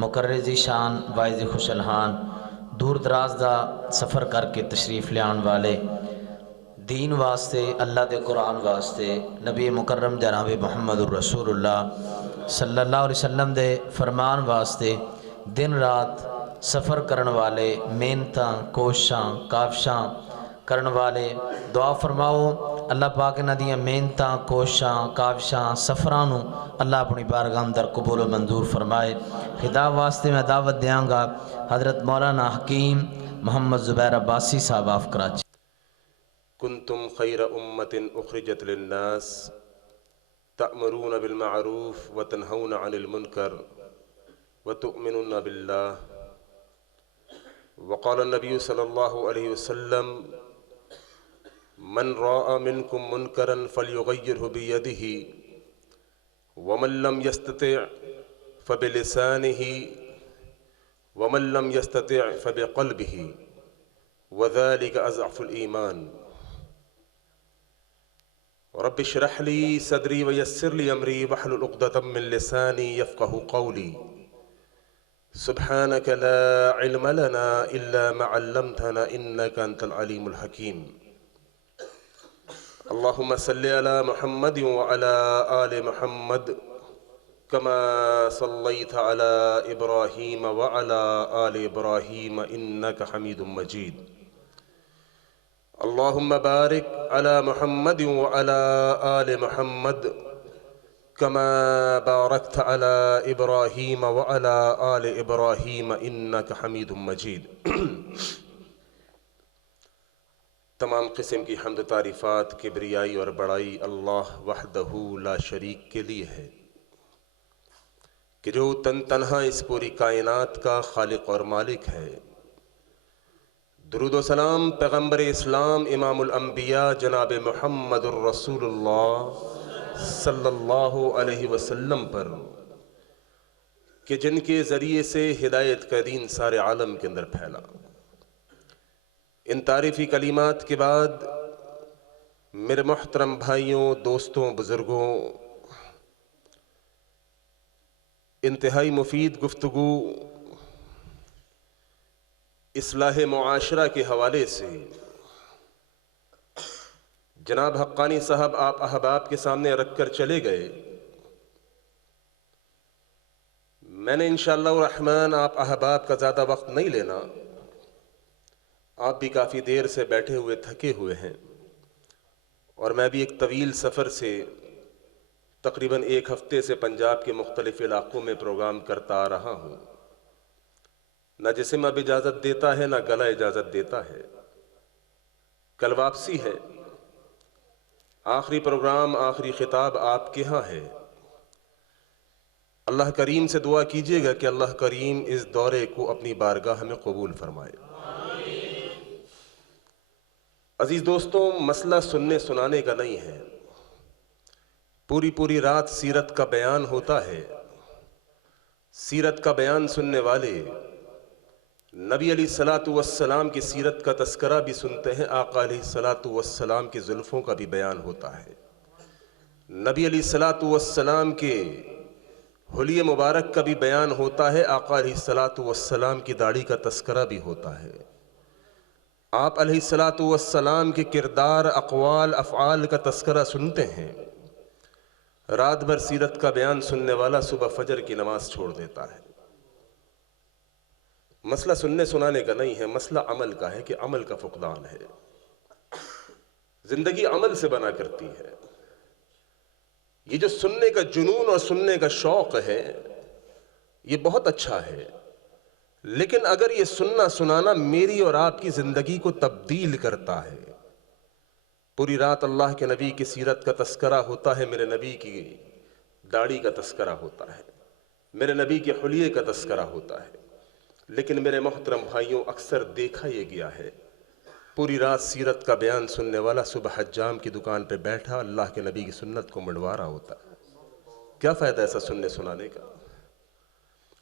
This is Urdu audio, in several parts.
مقرزی شان واعظ خوشلحان دور دراز دا سفر کر کے تشریف لیان والے دین واسطے اللہ دے قرآن واسطے نبی مکرم جناب محمد الرسول اللہ صلی اللہ علیہ وسلم دے فرمان واسطے دن رات سفر کرن والے محنتاں کوششاں کافشاں کرن والے دعا فرماؤ اللہ پاک انہاں دیاں محنتاں کوششاں کافشاں سفراں نو اللہ اپنی بارگاہ اندر قبول و منظور فرمائے۔ خطاب واسطے میں دعوت دیاں گا حضرت مولانا حکیم محمد زبیر عباسی صاحب آف کراچی۔ کنتم خیر امت اخرجت للناس تأمرون بالمعروف وتنہون عن المنکر وتؤمنون باللہ وقال النبی صلی اللہ علیہ وسلم من راء منکم منکرا فلیغیرہ بیدہ ومن لم یستطع فبلسانہ ومن لم یستطع فبقلبہ وذلک اضعف الایمان۔ رب اشرح لي صدري ويسر لي امري واحلل عقدة من لساني يفقهوا قولي سبحانك لا علم لنا الا ما علمتنا انك انت العليم الحكيم۔ اللهم صل على محمد وعلى آل محمد كما صليت على ابراهيم وعلى آل ابراهيم انك حميد مجيد۔ اللهم بارك على محمد وعلى آل محمد كما باركت على إبراهيم وعلى آل إبراهيم إنك حميد مجيد۔ تمام قسم کی حمد تعریفات کبریائی اور بڑائی اللہ وحدہ لا شریک کے لیے ہے کہ جو تنہا اس پوری کائنات کا خالق اور مالک ہے۔ درود و سلام پیغمبر اسلام امام الانبیاء جناب محمد الرسول اللہ صلی اللہ علیہ وسلم پر کہ جن کے ذریعے سے ہدایت کا دین سارے عالم کے اندر پھیلا۔ ان تعریفی کلمات کے بعد میرے محترم بھائیوں، دوستوں، بزرگوں، انتہائی مفید گفتگو اصلاح معاشرہ کے حوالے سے جناب حقانی صاحب آپ احباب کے سامنے رکھ کر چلے گئے۔ میں نے انشاءاللہ الرحمن آپ احباب کا زیادہ وقت نہیں لینا، آپ بھی کافی دیر سے بیٹھے ہوئے تھکے ہوئے ہیں، اور میں بھی ایک طویل سفر سے تقریباً 1 ہفتے سے پنجاب کے مختلف علاقوں میں پروگرام کرتا آ رہا ہوں۔ نہ جسم اب اجازت دیتا ہے، نہ گلا اجازت دیتا ہے۔ کل واپسی ہے، آخری پروگرام، آخری خطاب آپ کے ہاں ہے۔ اللہ کریم سے دعا کیجئے گا کہ اللہ کریم اس دورے کو اپنی بارگاہ میں قبول فرمائے۔ عزیز دوستوں، مسئلہ سننے سنانے کا نہیں ہے، پوری رات سیرت کا بیان ہوتا ہے۔ سیرت کا بیان سننے والے نبی علیہ السلام کی سیرت کا تذکرہ بھی سنتے ہیں، آقا علیہ السلام کی زلفوں کا بھی بیان ہوتا ہے، نبی علیہ السلام کے حلیے مبارک کا بھی بیان ہوتا ہے، آقا علیہ السلام کی داڑھی کا تذکرہ بھی ہوتا ہے، آپ علیہ السلام کے کردار، اقوال، افعال کا تذکرہ سنتے ہیں۔ رات بھر سیرت کا بیان سننے والا صبح فجر کی نماز چھوڑ دیتا ہے۔ مسئلہ سننے سنانے کا نہیں ہے، مسئلہ عمل کا ہے کہ عمل کا فقدان ہے۔ زندگی عمل سے بنا کرتی ہے۔ یہ جو سننے کا جنون اور سننے کا شوق ہے، یہ بہت اچھا ہے، لیکن اگر یہ سننا سنانا میری اور آپ کی زندگی کو تبدیل کرتا ہے، پوری رات اللہ کے نبی کی سیرت کا تذکرہ ہوتا ہے، میرے نبی کی داڑھی کا تذکرہ ہوتا ہے، میرے نبی کے حلیے کا تذکرہ ہوتا ہے، لیکن میرے محترم بھائیوں، اکثر دیکھا یہ گیا ہے پوری رات سیرت کا بیان سننے والا صبح حجام کی دکان پہ بیٹھا اللہ کے نبی کی سنت کو منڈوا رہا ہوتا ہے۔ کیا فائدہ ایسا سننے سنانے کا؟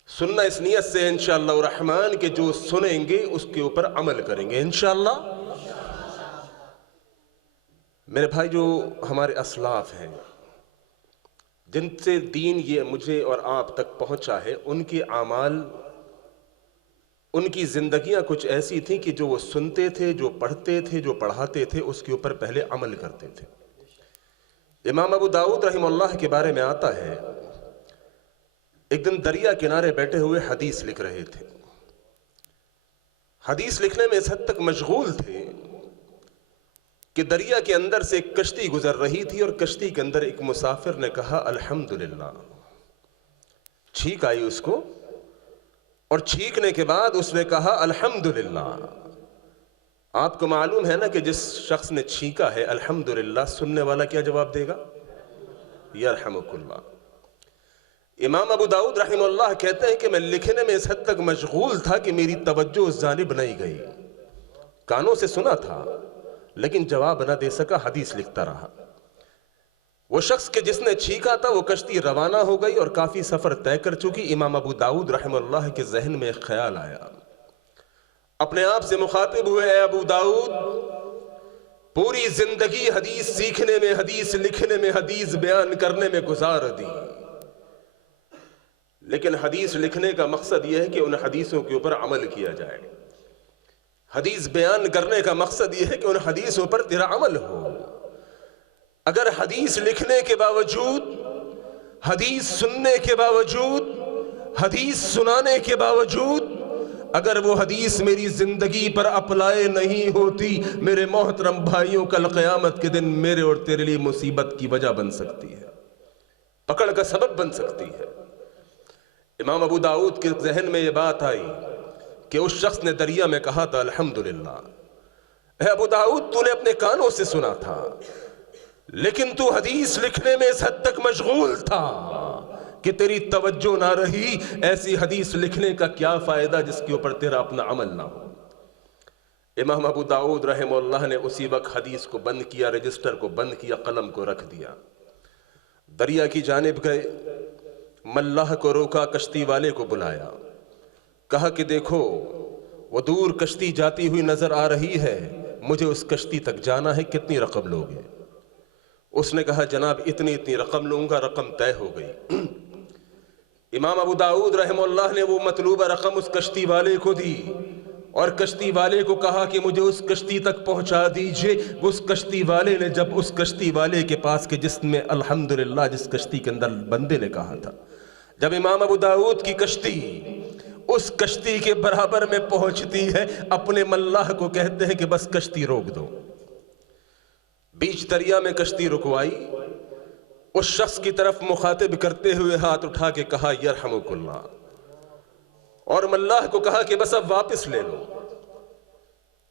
سننا اس نیت سے انشاءاللہ الرحمن کہ جو سنیں گے اس کے اوپر عمل کریں گے انشاءاللہ۔ میرے بھائی، جو ہمارے اسلاف ہیں، جن سے دین یہ مجھے اور آپ تک پہنچا ہے، ان کے اعمال، ان کی زندگیاں کچھ ایسی تھیں کہ جو وہ سنتے تھے، جو پڑھتے تھے، جو پڑھاتے تھے، اس کے اوپر پہلے عمل کرتے تھے۔ امام ابو داؤد رحمہ اللہ کے بارے میں آتا ہے، ایک دن دریا کنارے بیٹھے ہوئے حدیث لکھ رہے تھے۔ حدیث لکھنے میں اس حد تک مشغول تھے کہ دریا کے اندر سے ایک کشتی گزر رہی تھی، اور کشتی کے اندر ایک مسافر نے کہا الحمدللہ، چھینک آئی اس کو، اور چھینکنے کے بعد اس نے کہا الحمدللہ۔ آپ کو معلوم ہے نا کہ جس شخص نے چھینکا ہے الحمدللہ، سننے والا کیا جواب دے گا؟ یرحمک اللہ۔ امام ابو داؤد رحمہ اللہ کہتے ہیں کہ میں لکھنے میں اس حد تک مشغول تھا کہ میری توجہ اس جانب نہیں گئی، کانوں سے سنا تھا لیکن جواب نہ دے سکا، حدیث لکھتا رہا۔ وہ شخص کہ جس نے چھینکا تھا وہ کشتی روانہ ہو گئی اور کافی سفر طے کر چکی۔ امام ابو داؤد رحمہ اللہ کے ذہن میں ایک خیال آیا، اپنے آپ سے مخاطب ہوئے، اے ابو داؤد، پوری زندگی حدیث سیکھنے میں، حدیث لکھنے میں، حدیث بیان کرنے میں گزار دی، لیکن حدیث لکھنے کا مقصد یہ ہے کہ ان حدیثوں کے اوپر عمل کیا جائے، حدیث بیان کرنے کا مقصد یہ ہے کہ ان حدیثوں پر تیرا عمل ہو۔ اگر حدیث لکھنے کے باوجود، حدیث سننے کے باوجود، حدیث سنانے کے باوجود اگر وہ حدیث میری زندگی پر اپلائے نہیں ہوتی، میرے محترم بھائیوں، کل قیامت کے دن میرے اور تیرے لیے مصیبت کی وجہ بن سکتی ہے، پکڑ کا سبب بن سکتی ہے۔ امام ابو داؤد کے ذہن میں یہ بات آئی کہ اس شخص نے دریا میں کہا تھا الحمدللہ۔ اے ابو داؤد، تو نے اپنے کانوں سے سنا تھا، لیکن تو حدیث لکھنے میں اس حد تک مشغول تھا کہ تیری توجہ نہ رہی۔ ایسی حدیث لکھنے کا کیا فائدہ جس کے اوپر تیرا اپنا عمل نہ ہو۔ امام ابو داؤد رحمہ اللہ نے اسی وقت حدیث کو بند کیا، رجسٹر کو بند کیا، قلم کو رکھ دیا، دریا کی جانب گئے، ملاح کو روکا، کشتی والے کو بلایا، کہا کہ دیکھو وہ دور کشتی جاتی ہوئی نظر آ رہی ہے، مجھے اس کشتی تک جانا ہے، کتنی رقم لوگے؟ اس نے کہا جناب اتنی رقم لوں گا۔ رقم طے ہو گئی۔ امام ابو داؤد رحمہ اللہ نے وہ مطلوبہ رقم اس کشتی والے کو دی، اور کشتی والے کو کہا کہ مجھے اس کشتی تک پہنچا دیجئے۔ اس کشتی والے نے جب اس کشتی والے کے پاس کے جس میں الحمدللہ جس کشتی کے اندر بندے نے کہا تھا، جب امام ابو داؤد کی کشتی اس کشتی کے برابر میں پہنچتی ہے، اپنے ملاح کو کہتے ہیں کہ بس کشتی روک دو۔ بیچ دریا میں کشتی رکوائی، اس شخص کی طرف مخاطب کرتے ہوئے ہاتھ اٹھا کے کہا یرحمک اللہ، اور ملاح کو کہا کہ بس اب واپس لے لو۔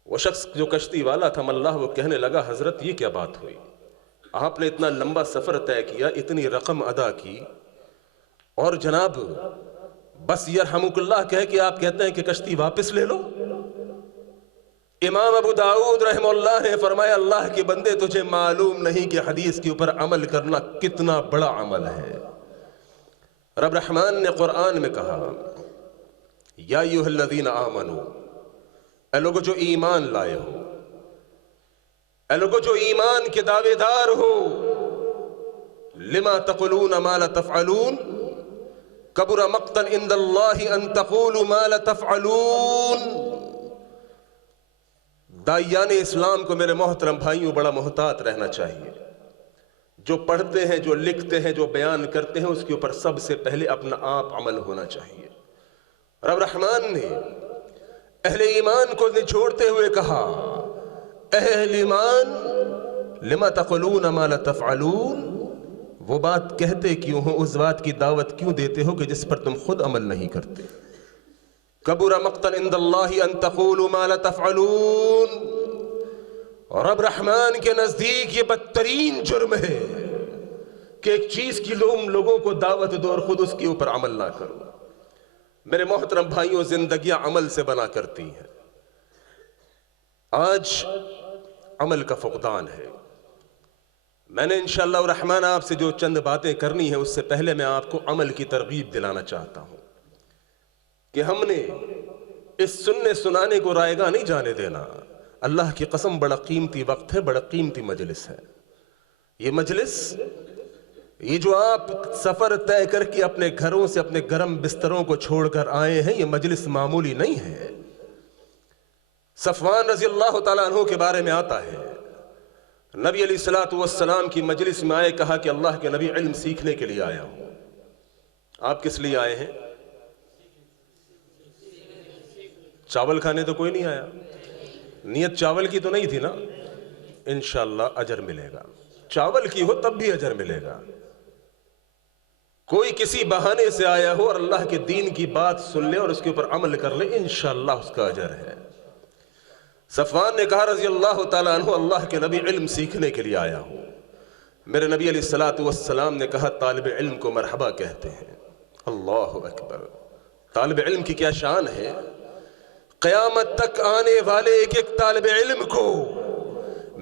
وہ شخص جو کشتی والا تھا ملاح، وہ کہنے لگا حضرت یہ کیا بات ہوئی؟ آپ نے اتنا لمبا سفر طے کیا، اتنی رقم ادا کی، اور جناب بس یرحمک اللہ کہہ کے آپ کہتے ہیں کہ کشتی واپس لے لو۔ امام ابو داؤد رحمہ اللہ نے فرمایا اللہ کے بندے، تجھے معلوم نہیں کہ حدیث کے اوپر عمل کرنا کتنا بڑا عمل ہے۔ رب رحمان نے قرآن میں کہا یا ایھا الذین آمنو، اے لوگو جو ایمان لائے ہو، اے لوگو جو ایمان کے دعوے دار ہو، لما تقولون ما لا تفعلون، کبر مقتا عند اللہ ان تقولوا ما لا تفعلون۔ داعیان اسلام کو میرے محترم بھائیوں بڑا محتاط رہنا چاہیے۔ جو پڑھتے ہیں، جو لکھتے ہیں، جو بیان کرتے ہیں، اس کے اوپر سب سے پہلے اپنا آپ عمل ہونا چاہیے۔ رب رحمان نے اہل ایمان کو نچوڑتے ہوئے کہا اہل ایمان لما تقولون ما لا تفعلون، وہ بات کہتے کیوں ہو، اس بات کی دعوت کیوں دیتے ہو کہ جس پر تم خود عمل نہیں کرتے۔ کبر مقتا عند اللہ ان تقولوا ما لا تفعلون، رب رحمان کے نزدیک یہ بدترین جرم ہے کہ ایک چیز کی لوگوں کو دعوت دو اور خود اس کے اوپر عمل نہ کرو۔ میرے محترم بھائیوں، زندگیاں عمل سے بنا کرتی ہیں۔ آج عمل کا فقدان ہے۔ میں نے انشاءاللہ الرحمن آپ سے جو چند باتیں کرنی ہیں، اس سے پہلے میں آپ کو عمل کی ترغیب دلانا چاہتا ہوں کہ ہم نے اس سننے سنانے کو رائے گاہ نہیں جانے دینا۔ اللہ کی قسم بڑا قیمتی وقت ہے، بڑا قیمتی مجلس ہے۔ یہ مجلس یہ جو آپ سفر طے کر کے اپنے گھروں سے اپنے گرم بستروں کو چھوڑ کر آئے ہیں، یہ مجلس معمولی نہیں ہے۔ صفوان رضی اللہ تعالیٰ عنہ کے بارے میں آتا ہے، نبی علیہ الصلوۃ والسلام کی مجلس میں آئے، کہا کہ اللہ کے نبی علم سیکھنے کے لیے آیا ہوں۔ آپ کس لیے آئے ہیں؟ چاول کھانے تو کوئی نہیں آیا، نیت چاول کی تو نہیں تھی نا؟ انشاءاللہ اجر ملے گا، چاول کی ہو تب بھی اجر ملے گا۔ کوئی کسی بہانے سے آیا ہو اور اللہ کے دین کی بات سن لے اور اس کے اوپر عمل کر لے، انشاءاللہ اس کا اجر ہے۔ صفوان نے کہا رضی اللہ تعالیٰ عنہ، اللہ کے نبی علم سیکھنے کے لیے آیا ہوں۔ میرے نبی علیہ الصلوۃ والسلام نے کہا طالب علم کو مرحبا کہتے ہیں۔ اللہ اکبر! طالب علم کی کیا شان ہے! قیامت تک آنے والے ایک ایک طالب علم کو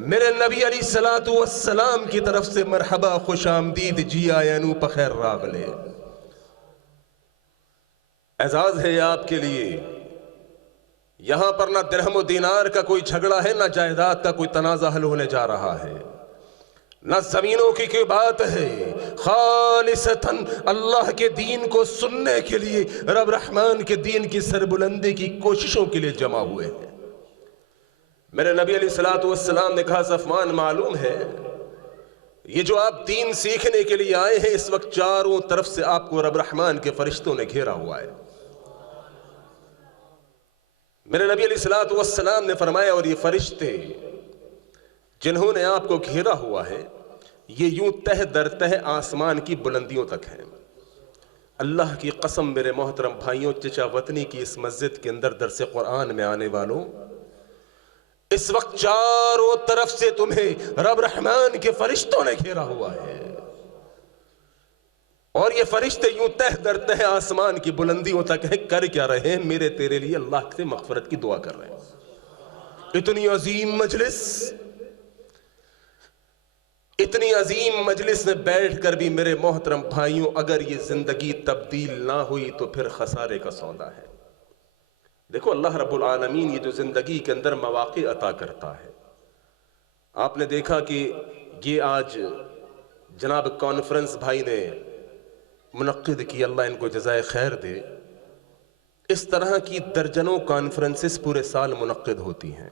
میرے نبی علیہ الصلوۃ والسلام کی طرف سے مرحبا، خوش آمدید، جی آیا نو پخیر راغلے۔ اعزاز ہے آپ کے لیے، یہاں پر نہ درہم و دینار کا کوئی جھگڑا ہے، نہ جائیداد کا کوئی تنازع حل ہونے جا رہا ہے، نہ زمینوں کی کوئی بات ہے، خالصتاً اللہ کے دین کو سننے کے لیے، رب رحمان کے دین کی سربلندی کی کوششوں کے لیے جمع ہوئے ہیں۔ میرے نبی علیہ الصلوۃ والسلام نے کہا صفوان، معلوم ہے یہ جو آپ دین سیکھنے کے لیے آئے ہیں، اس وقت چاروں طرف سے آپ کو رب رحمان کے فرشتوں نے گھیرا ہوا ہے۔ میرے نبی علیہ الصلوۃ والسلام نے فرمایا، اور یہ فرشتے جنہوں نے آپ کو گھیرا ہوا ہے، یہ یوں تہ در تہ آسمان کی بلندیوں تک ہیں۔ اللہ کی قسم میرے محترم بھائیوں، چچا وطنی کی اس مسجد کے اندر درس قرآن میں آنے والوں، اس وقت چاروں طرف سے تمہیں رب رحمان کے فرشتوں نے گھیرا ہوا ہے، اور یہ فرشتے یوں تہ در تہ آسمان کی بلندیوں تک ہیں۔ کر کیا رہے ہیں؟ میرے تیرے لیے اللہ سے مغفرت کی دعا کر رہے ہیں۔ اتنی عظیم مجلس میں بیٹھ کر بھی میرے محترم بھائیوں، اگر یہ زندگی تبدیل نہ ہوئی تو پھر خسارے کا سودا ہے۔ دیکھو اللہ رب العالمین یہ جو زندگی کے اندر مواقع عطا کرتا ہے، آپ نے دیکھا کہ یہ آج جناب کانفرنس بھائی نے منعقد کی، اللہ ان کو جزائے خیر دے۔ اس طرح کی درجنوں کانفرنسز پورے سال منعقد ہوتی ہیں۔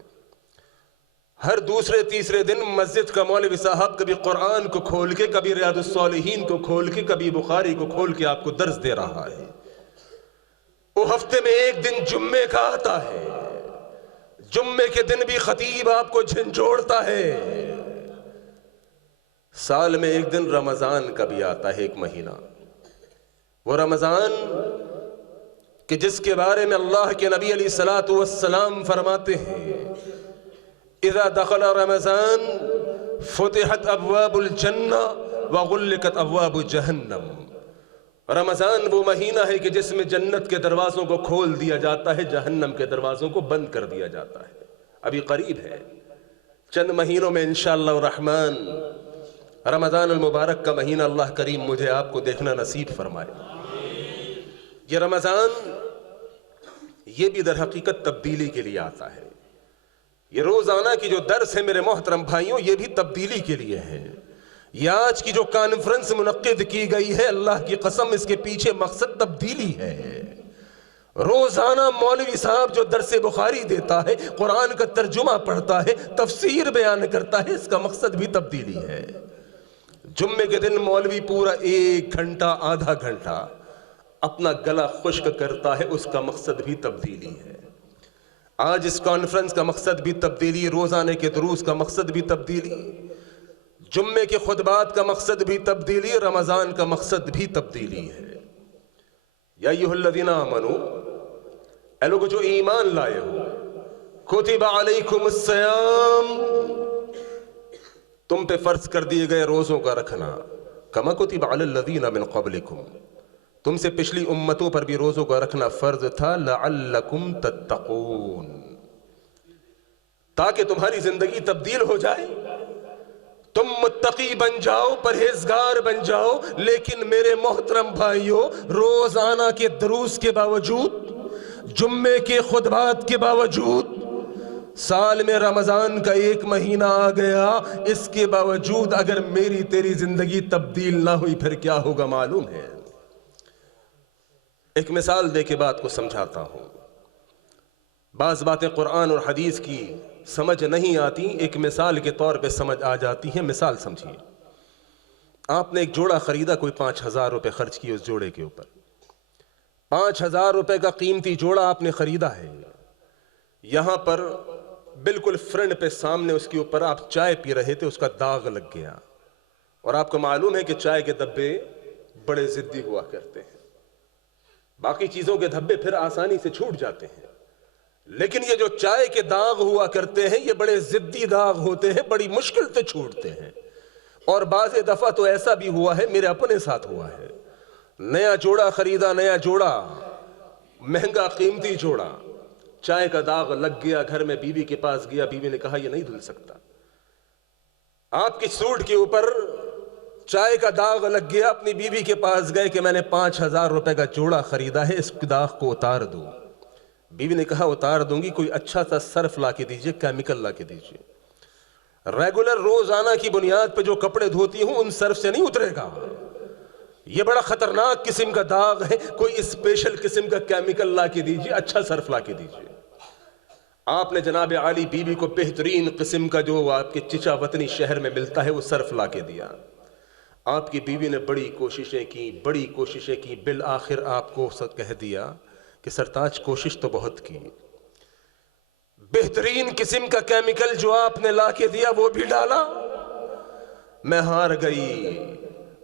ہر دوسرے تیسرے دن مسجد کا مولوی صاحب کبھی قرآن کو کھول کے، کبھی ریاض الصالحین کو کھول کے، کبھی بخاری کو کھول کے آپ کو درس دے رہا ہے۔ وہ ہفتے میں ایک دن جمعے کا آتا ہے، جمعے کے دن بھی خطیب آپ کو جھنجھوڑتا ہے۔ سال میں ایک دن رمضان کا بھی آتا ہے، ایک مہینہ، وہ رمضان کہ جس کے بارے میں اللہ کے نبی علیہ الصلوۃ والسلام فرماتے ہیں، اذا دخل رمضان فتحت ابواب الجنہ وغلقت ابواب جہنم۔ رمضان وہ مہینہ ہے کہ جس میں جنت کے دروازوں کو کھول دیا جاتا ہے، جہنم کے دروازوں کو بند کر دیا جاتا ہے۔ ابھی قریب ہے، چند مہینوں میں انشاءاللہ الرحمن رمضان المبارک کا مہینہ اللہ کریم مجھے آپ کو دیکھنا نصیب فرمائے۔ یہ رمضان یہ بھی در حقیقت تبدیلی کے لیے آتا ہے۔ یہ روزانہ کی جو درس ہے میرے محترم بھائیوں، یہ بھی تبدیلی کے لیے ہے۔ یہ آج کی جو کانفرنس منعقد کی گئی ہے، اللہ کی قسم اس کے پیچھے مقصد تبدیلی ہے۔ روزانہ مولوی صاحب جو درس بخاری دیتا ہے، قرآن کا ترجمہ پڑھتا ہے، تفسیر بیان کرتا ہے، اس کا مقصد بھی تبدیلی ہے۔ جمعے کے دن مولوی پورا 1 گھنٹہ آدھا گھنٹہ اپنا گلا خشک کرتا ہے، اس کا مقصد بھی تبدیلی ہے۔ آج اس کانفرنس کا مقصد بھی تبدیلی، روزانے کے دروس کا مقصد بھی تبدیلی، جمعے کے خطبات کا مقصد بھی تبدیلی، رمضان کا مقصد بھی تبدیلی ہے۔ یا ایھا الذین آمنوا، اے لوگو جو ایمان لائے ہو، کتب علیکم الصیام، تم پہ فرض کر دیے گئے روزوں کا رکھنا، کما کتب علی الذین من قبلکم، تم سے پچھلی امتوں پر بھی روزوں کا رکھنا فرض تھا، لعلکم تتقون، تاکہ تمہاری زندگی تبدیل ہو جائے، تم متقی بن جاؤ، پرہیزگار بن جاؤ۔ لیکن میرے محترم بھائیوں، روزانہ کے دروس کے باوجود، جمعے کے خطبات کے باوجود، سال میں رمضان کا 1 مہینہ آ گیا، اس کے باوجود اگر میری تیری زندگی تبدیل نہ ہوئی پھر کیا ہوگا معلوم ہے؟ ایک مثال دے کے بات کو سمجھاتا ہوں۔ بعض باتیں قرآن اور حدیث کی سمجھ نہیں آتی، ایک مثال کے طور پہ سمجھ آ جاتی ہیں۔ مثال سمجھیے، آپ نے ایک جوڑا خریدا، کوئی 5,000 روپے خرچ کیے اس جوڑے کے اوپر۔ 5,000 روپے کا قیمتی جوڑا آپ نے خریدا ہے، یہاں پر بالکل فرنٹ پہ سامنے اس کے اوپر آپ چائے پی رہے تھے، اس کا داغ لگ گیا، اور آپ کو معلوم ہے کہ چائے کے دھبے بڑے ضدی ہوا کرتے ہیں، باقی چیزوں کے دھبے پھر آسانی سے چھوٹ جاتے ہیں، لیکن یہ جو چائے کے داغ ہوا کرتے ہیں یہ بڑے ضدی داغ ہوتے ہیں، بڑی مشکل سے چھوٹتے ہیں۔ اور بعض دفعہ تو ایسا بھی ہوا ہے، میرے اپنے ساتھ ہوا ہے، نیا جوڑا خریدا، نیا جوڑا، مہنگا قیمتی جوڑا، چائے کا داغ لگ گیا، گھر میں بیوی کے پاس گیا، بیوی نے کہا یہ نہیں دھل سکتا۔ آپ کی سوٹ کے اوپر چائے کا داغ لگ گیا، اپنی بیوی کے پاس گئے کہ میں نے 5,000 روپے کا جوڑا خریدا ہے، اس داغ کو اتار دو۔ بیوی نے کہا اتار دوں گی، کوئی اچھا سا صرف لا کے دیجئے، کیمیکل لا کے دیجئے۔ ریگولر روزانہ کی بنیاد پہ جو کپڑے دھوتی ہوں ان صرف سے نہیں اترے گا، یہ بڑا خطرناک قسم کا داغ ہے، کوئی اسپیشل قسم کا کیمیکل لا کے دیجئے، اچھا صرف لا کے دیجئے۔ آپ نے جناب عالی بیوی کو بہترین قسم کا جو آپ کے چچا وطنی شہر میں ملتا ہے وہ صرف لا کے دیا۔ آپ کی بیوی نے بڑی کوششیں کی، بالآخر آپ کو کہہ دیا کہ سرتاج کوشش تو بہت کی، بہترین قسم کا کیمیکل جو آپ نے لا کے دیا وہ بھی ڈالا، میں ہار گئی،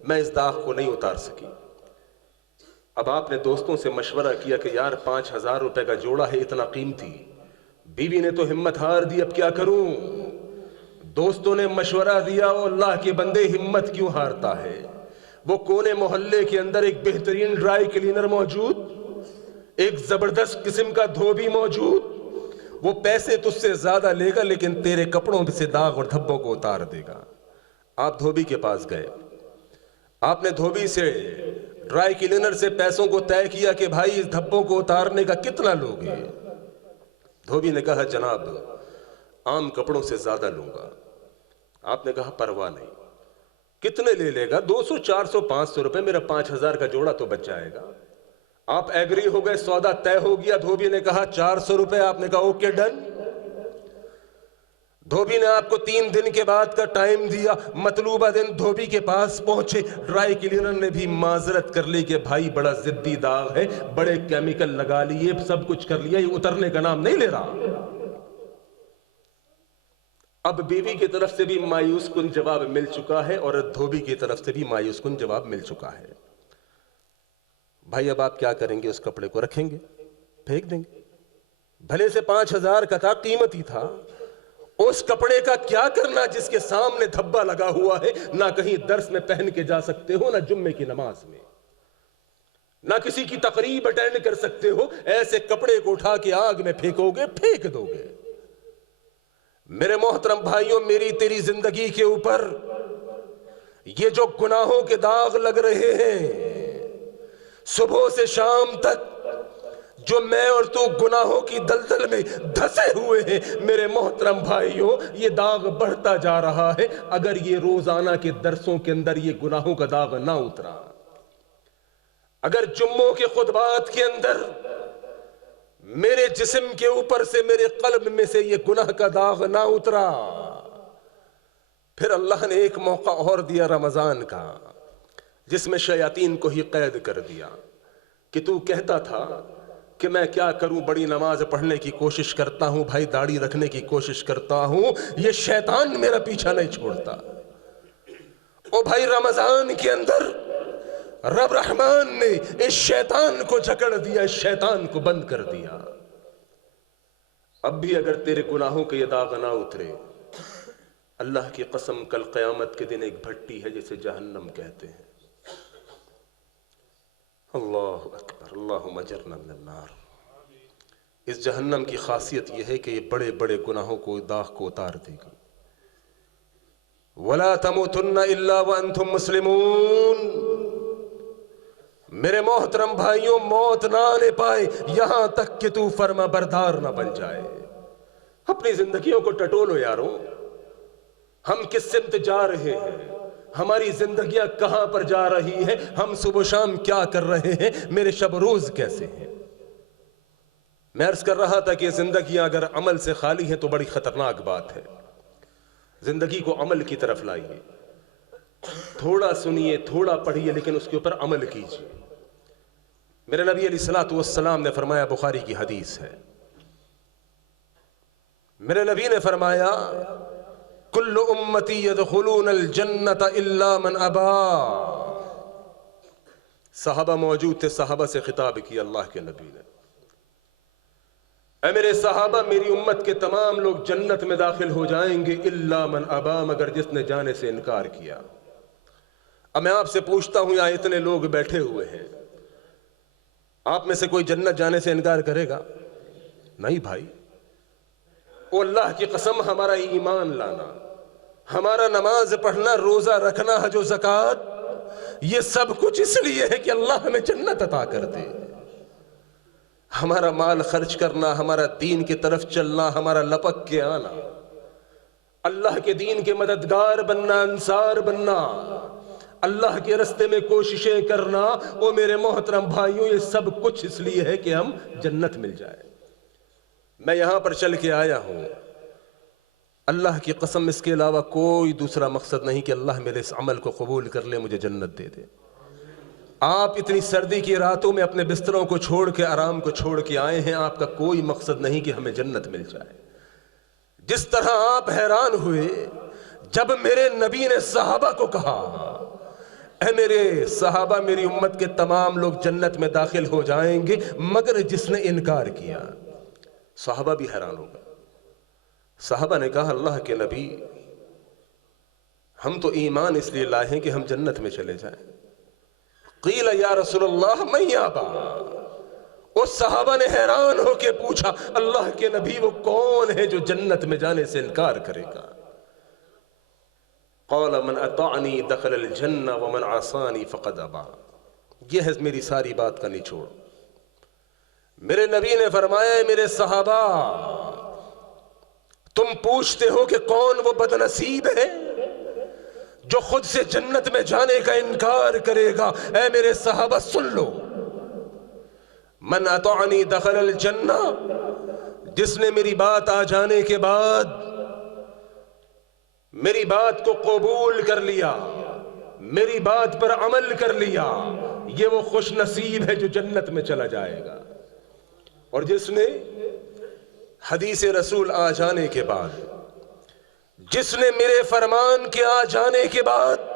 میں اس داغ کو نہیں اتار سکی۔ اب آپ نے دوستوں سے مشورہ کیا کہ یار 5,000 روپے کا جوڑا ہے، اتنا قیمتی، بیوی نے تو ہمت ہار دی، اب کیا کروں؟ دوستوں نے مشورہ دیا، او اللہ کے بندے ہمت کیوں ہارتا ہے؟ وہ کونے محلے کے اندر ایک بہترین ڈرائی کلینر موجود، ایک زبردست قسم کا دھوبی موجود، وہ پیسے تجھ سے زیادہ لے گا لیکن تیرے کپڑوں سے داغ اور دھبوں کو اتار دے گا۔ آپ دھوبی کے پاس گئے، آپ نے دھوبی سے ڈرائی کلینر سے پیسوں کو طے کیا کہ بھائی اس دھبوں کو اتارنے کا کتنا لوگے؟ دھوبی نے کہا جناب عام کپڑوں سے زیادہ لوں گا۔ آپ نے کہا پرواہ نہیں، کتنے لے لے گا؟ 200 400 500 روپے، میرا 5,000 کا جوڑا تو بچ جائے گا۔ آپ ایگری ہو گئے، سودا طے ہو گیا۔ دھوبی نے کہا 400 روپے، آپ نے کہا اوکے ڈن۔ دھوبی نے آپ کو 3 دن کے بعد کا ٹائم دیا، مطلوبہ دن دھوبی کے پاس پہنچے، ڈرائی کلینر نے بھی معذرت کر لی کہ بھائی بڑا ضدی داغ ہے، بڑے کیمیکل لگا لیے، سب کچھ کر لیا، یہ اترنے کا نام نہیں لے رہا۔ اب بیوی کی طرف سے بھی مایوس کن جواب مل چکا ہے اور دھوبی کی طرف سے بھی مایوس کن جواب مل چکا ہے۔ بھائی اب آپ کیا کریں گے؟ اس کپڑے کو رکھیں گے، پھینک دیں گے؟ بھلے سے 5,000 کا تھا، قیمتی تھا، اس کپڑے کا کیا کرنا جس کے سامنے دھبا لگا ہوا ہے، نہ کہیں درس میں پہن کے جا سکتے ہو، نہ جمعے کی نماز میں، نہ کسی کی تقریب اٹینڈ کر سکتے ہو، ایسے کپڑے کو اٹھا کے آگ میں پھینکو گے، پھینک دو گے۔ میرے محترم بھائیوں، میری تیری زندگی کے اوپر یہ جو گناہوں کے داغ لگ رہے ہیں، صبح سے شام تک جو میں اور تو گناہوں کی دلدل میں دھسے ہوئے ہیں، میرے محترم بھائیوں یہ داغ بڑھتا جا رہا ہے اگر یہ روزانہ کے درسوں کے اندر یہ گناہوں کا داغ نہ اترا، اگر جمعوں کے خطبات کے اندر میرے جسم کے اوپر سے، میرے قلب میں سے یہ گناہ کا داغ نہ اترا، پھر اللہ نے ایک موقع اور دیا رمضان کا، جس میں شیاطین کو ہی قید کر دیا کہ تو کہتا تھا کہ میں کیا کروں، بڑی نماز پڑھنے کی کوشش کرتا ہوں، بھائی داڑھی رکھنے کی کوشش کرتا ہوں، یہ شیطان میرا پیچھا نہیں چھوڑتا۔ او بھائی رمضان کے اندر رب رحمان نے اس شیطان کو جکڑ دیا، اس شیطان کو بند کر دیا۔ اب بھی اگر تیرے گناہوں کے یہ داغ نہ اترے، اللہ کی قسم کل قیامت کے دن ایک بھٹی ہے جسے جہنم کہتے ہیں۔ اللہ اکبر، اللہم اجرنا من النار۔ اس جہنم کی خاصیت یہ ہے کہ یہ بڑے بڑے گناہوں کو، داغ کو اتار دے گی۔ وَلَا تَمُوتُنَّ إِلَّا وَأَنْتُمْ مُسْلِمُونَ۔ میرے محترم بھائیوں، موت نہ آنے پائے یہاں تک کہ تو فرما بردار نہ بن جائے۔ اپنی زندگیوں کو ٹٹولو یاروں. ہم کس سمت جا رہے ہیں؟ ہماری زندگیاں کہاں پر جا رہی ہیں؟ ہم صبح و شام کیا کر رہے ہیں؟ میرے شب روز کیسے ہیں؟ میں عرض کر رہا تھا کہ زندگیاں اگر عمل سے خالی ہیں تو بڑی خطرناک بات ہے. زندگی کو عمل کی طرف لائیے. تھوڑا سنیے، تھوڑا پڑھیے، لیکن اس کے اوپر عمل کیجیے. میرے نبی علیہ الصلوۃ والسلام نے فرمایا، بخاری کی حدیث ہے، میرے نبی نے فرمایا کل امتی یدخلون الجنت الا من ابا. صحابہ موجود تھے، صحابہ سے خطاب کیا اللہ کے نبی نے، اے میرے صحابہ، میری امت کے تمام لوگ جنت میں داخل ہو جائیں گے الا من ابا، مگر جس نے جانے سے انکار کیا. اب میں آپ سے پوچھتا ہوں، یہاں اتنے لوگ بیٹھے ہوئے ہیں، آپ میں سے کوئی جنت جانے سے انکار کرے گا؟ نہیں بھائی. او اللہ کی قسم، ہمارا ایمان لانا، ہمارا نماز پڑھنا، روزہ رکھنا، حج و زکوٰۃ، یہ سب کچھ اس لیے ہے کہ اللہ ہمیں جنت عطا کر دے. ہمارا مال خرچ کرنا، ہمارا دین کی طرف چلنا، ہمارا لپک کے آنا، اللہ کے دین کے مددگار بننا، انصار بننا، اللہ کے رستے میں کوششیں کرنا، وہ میرے محترم بھائیوں، یہ سب کچھ اس لیے ہے کہ ہم جنت مل جائے. میں یہاں پر چل کے آیا ہوں، اللہ کی قسم اس کے علاوہ کوئی دوسرا مقصد نہیں کہ اللہ میرے اس عمل کو قبول کر لے، مجھے جنت دے دے. آپ اتنی سردی کی راتوں میں اپنے بستروں کو چھوڑ کے، آرام کو چھوڑ کے آئے ہیں، آپ کا کوئی مقصد نہیں کہ ہمیں جنت مل جائے. جس طرح آپ حیران ہوئے جب میرے نبی نے صحابہ کو کہا، اے میرے صحابہ، میری امت کے تمام لوگ جنت میں داخل ہو جائیں گے مگر جس نے انکار کیا. صحابہ بھی حیران ہو گئے. صحابہ نے کہا، اللہ کے نبی، ہم تو ایمان اس لیے لائے ہیں کہ ہم جنت میں چلے جائیں. قیل یا رسول اللہ من یابا. اس صحابہ نے حیران ہو کے پوچھا، اللہ کے نبی، وہ کون ہے جو جنت میں جانے سے انکار کرے گا؟ قال من اطاعنی دخل الجنہ ومن عصانی فقد ابا. یہ ہے میری ساری بات کا نچوڑ. میرے نبی نے فرمایا، میرے صحابہ، تم پوچھتے ہو کہ کون وہ بدنصیب ہے جو خود سے جنت میں جانے کا انکار کرے گا؟ اے میرے صحابہ سن لو، من اطاعنی دخل الجنہ، جس نے میری بات آ جانے کے بعد میری بات کو قبول کر لیا، میری بات پر عمل کر لیا، یہ وہ خوش نصیب ہے جو جنت میں چلا جائے گا. اور جس نے حدیث رسول آ جانے کے بعد، جس نے میرے فرمان کے آ جانے کے بعد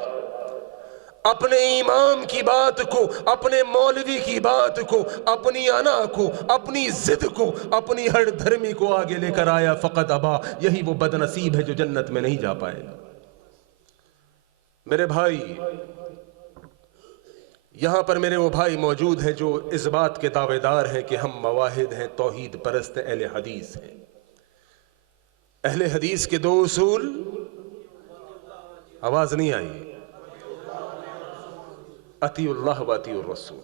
اپنے امام کی بات کو، اپنے مولوی کی بات کو، اپنی انا کو، اپنی ضد کو، اپنی ہر دھرمی کو آگے لے کر آیا، فقط ابا، یہی وہ بدنصیب ہے جو جنت میں نہیں جا پائے گا. میرے بھائی، یہاں پر میرے وہ بھائی موجود ہیں جو اس بات کے دعوے دار ہیں کہ ہم مواحد ہیں، توحید پرست، اہل حدیث ہیں. اہل حدیث کے 2 اصول، آواز نہیں آئی، اطیع اللہ و اطیع الرسول.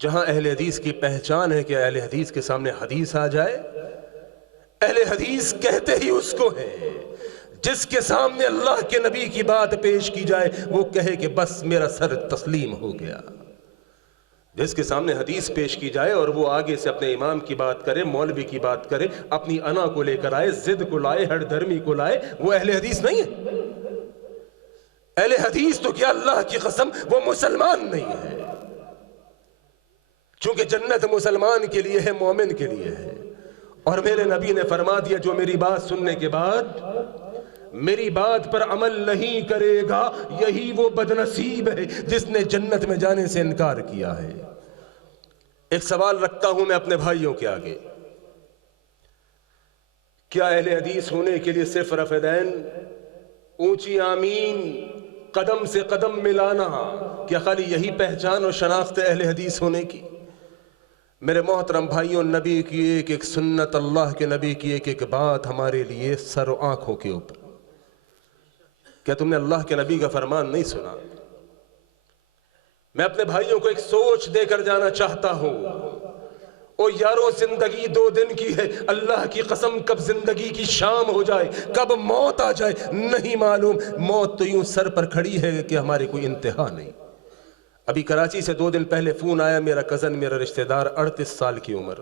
جہاں اہل حدیث کی پہچان ہے کہ اہل حدیث کے سامنے حدیث آ جائے، اہل حدیث کہتے ہی اس کو ہے جس کے سامنے اللہ کے نبی کی بات پیش کی جائے وہ کہے کہ بس میرا سر تسلیم ہو گیا. جس کے سامنے حدیث پیش کی جائے اور وہ آگے سے اپنے امام کی بات کرے، مولوی کی بات کرے، اپنی انا کو لے کر آئے، ضد کو لائے، ہر دھرمی کو لائے، وہ اہل حدیث نہیں ہے. اہل حدیث تو کیا، اللہ کی قسم، وہ مسلمان نہیں ہے. چونکہ جنت مسلمان کے لیے ہے، مومن کے لیے ہے. اور میرے نبی نے فرما دیا، جو میری بات سننے کے بعد میری بات پر عمل نہیں کرے گا، یہی وہ بدنصیب ہے جس نے جنت میں جانے سے انکار کیا ہے. ایک سوال رکھتا ہوں میں اپنے بھائیوں کے آگے، کیا اہل حدیث ہونے کے لیے صرف رفع دین، اونچی آمین، قدم سے قدم ملانا، کیا خالی یہی پہچان اور شناخت ہے اہل حدیث ہونے کی؟ میرے محترم بھائیوں، نبی کی ایک ایک سنت، اللہ کے نبی کی ایک ایک بات ہمارے لیے سر و آنکھوں کے اوپر. کیا تم نے اللہ کے نبی کا فرمان نہیں سنا؟ میں اپنے بھائیوں کو ایک سوچ دے کر جانا چاہتا ہوں. او یارو زندگی 2 دن کی ہے، اللہ کی قسم کب زندگی کی شام ہو جائے، کب موت آ جائے نہیں معلوم۔ موت تو یوں سر پر کھڑی ہے کہ ہمارے کوئی انتہا نہیں۔ ابھی کراچی سے 2 دن پہلے فون آیا، میرا کزن، میرا رشتہ دار، 38 سال کی عمر،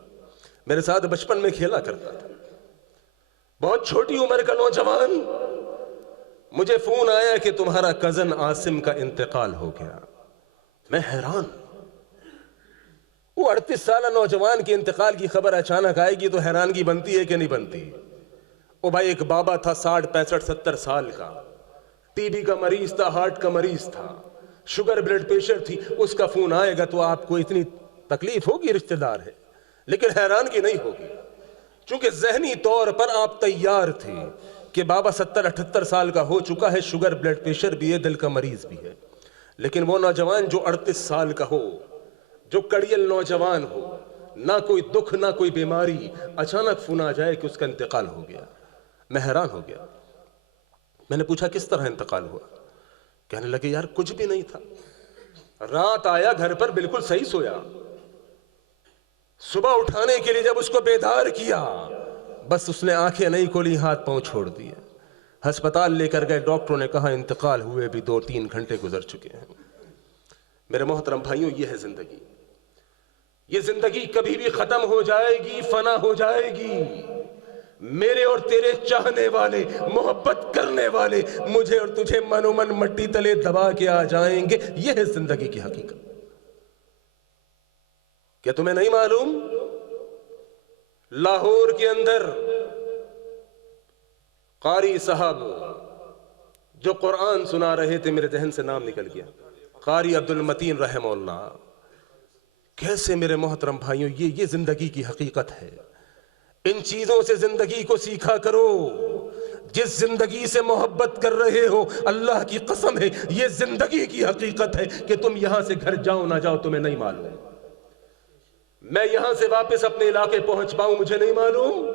میرے ساتھ بچپن میں کھیلا کرتا تھا، بہت چھوٹی عمر کا نوجوان، مجھے فون آیا کہ تمہارا کزن عاصم کا انتقال ہو گیا۔ میں حیران، وہ 38 سالہ نوجوان کے انتقال کی خبر اچانک آئے گی تو حیرانگی بنتی ہے کہ نہیں بنتی؟ وہ بھائی ایک بابا تھا 60 65 70 سال کا، ٹی بی کا مریض تھا، ہارٹ کا مریض تھا، شوگر بلڈ پریشر تھی۔ اس کا فون آئے گا تو آپ کو اتنی تکلیف ہوگی، رشتہ دار ہے، لیکن حیرانگی نہیں ہوگی، چونکہ ذہنی طور پر آپ تیار تھے کہ بابا 70 78 سال کا ہو چکا ہے، شوگر بلڈ پریشر بھی ہے، دل کا مریض بھی ہے۔ لیکن وہ نوجوان جو 38 سال کا ہو، جو کڑیل نوجوان ہو، نہ کوئی دکھ نہ کوئی بیماری، اچانک فون آ جائے کہ اس کا انتقال ہو گیا، میں حیران ہو گیا۔ میں نے پوچھا کس طرح انتقال ہوا؟ کہنے لگے یار کچھ بھی نہیں تھا، رات آیا گھر پر بالکل صحیح سویا، صبح اٹھانے کے لیے جب اس کو بیدار کیا، بس اس نے آنکھیں نہیں کھولی، ہاتھ پاؤں چھوڑ دیے۔ ہسپتال لے کر گئے، ڈاکٹروں نے کہا انتقال ہوئے بھی 2-3 گھنٹے گزر چکے ہیں۔ میرے محترم بھائیوں، یہ ہے زندگی، یہ زندگی کبھی بھی ختم ہو جائے گی، فنا ہو جائے گی۔ میرے اور تیرے چاہنے والے، محبت کرنے والے مجھے اور تجھے من و من مٹی تلے دبا کے آ جائیں گے، یہ ہے زندگی کی حقیقت۔ کیا تمہیں نہیں معلوم؟ لاہور کے اندر قاری صاحب جو قرآن سنا رہے تھے، میرے ذہن سے نام نکل گیا، قاری عبد المتین رحمہ اللہ، کیسے میرے محترم بھائیوں یہ زندگی کی حقیقت ہے۔ ان چیزوں سے زندگی کو سیکھا کرو۔ جس زندگی سے محبت کر رہے ہو، اللہ کی قسم ہے یہ زندگی کی حقیقت ہے کہ تم یہاں سے گھر جاؤ نہ جاؤ تمہیں نہیں معلوم، میں یہاں سے واپس اپنے علاقے پہنچ پاؤں مجھے نہیں معلوم۔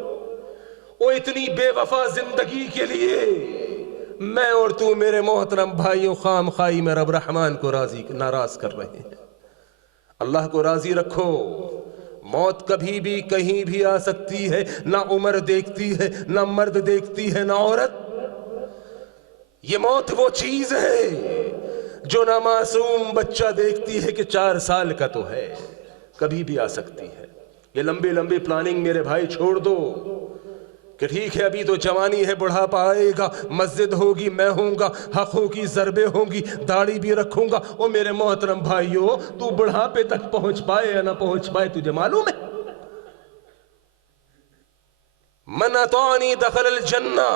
وہ اتنی بے وفا زندگی کے لیے میں اور تو میرے محترم بھائیوں خام خواہی میں رب رحمان کو ناراض کر رہے ہیں۔ اللہ کو راضی رکھو۔ موت کبھی بھی کہیں بھی آ سکتی ہے، نہ عمر دیکھتی ہے، نہ مرد دیکھتی ہے، نہ عورت۔ یہ موت وہ چیز ہے جو نہ معصوم بچہ دیکھتی ہے کہ 4 سال کا تو ہے، کبھی بھی آ سکتی ہے۔ یہ لمبی لمبی پلاننگ میرے بھائی چھوڑ دو کہ ٹھیک ہے ابھی تو جوانی ہے، بڑھاپا آئے گا، مسجد ہوگی، میں ہوں گا، حقوں کی ضربیں ہوں گی، داڑھی بھی رکھوں گا۔ او میرے محترم بھائیو، تو بڑھاپے تک پہنچ پائے یا نہ پہنچ پائے تجھے معلوم ہے؟ من اطاعنی دخل الجنہ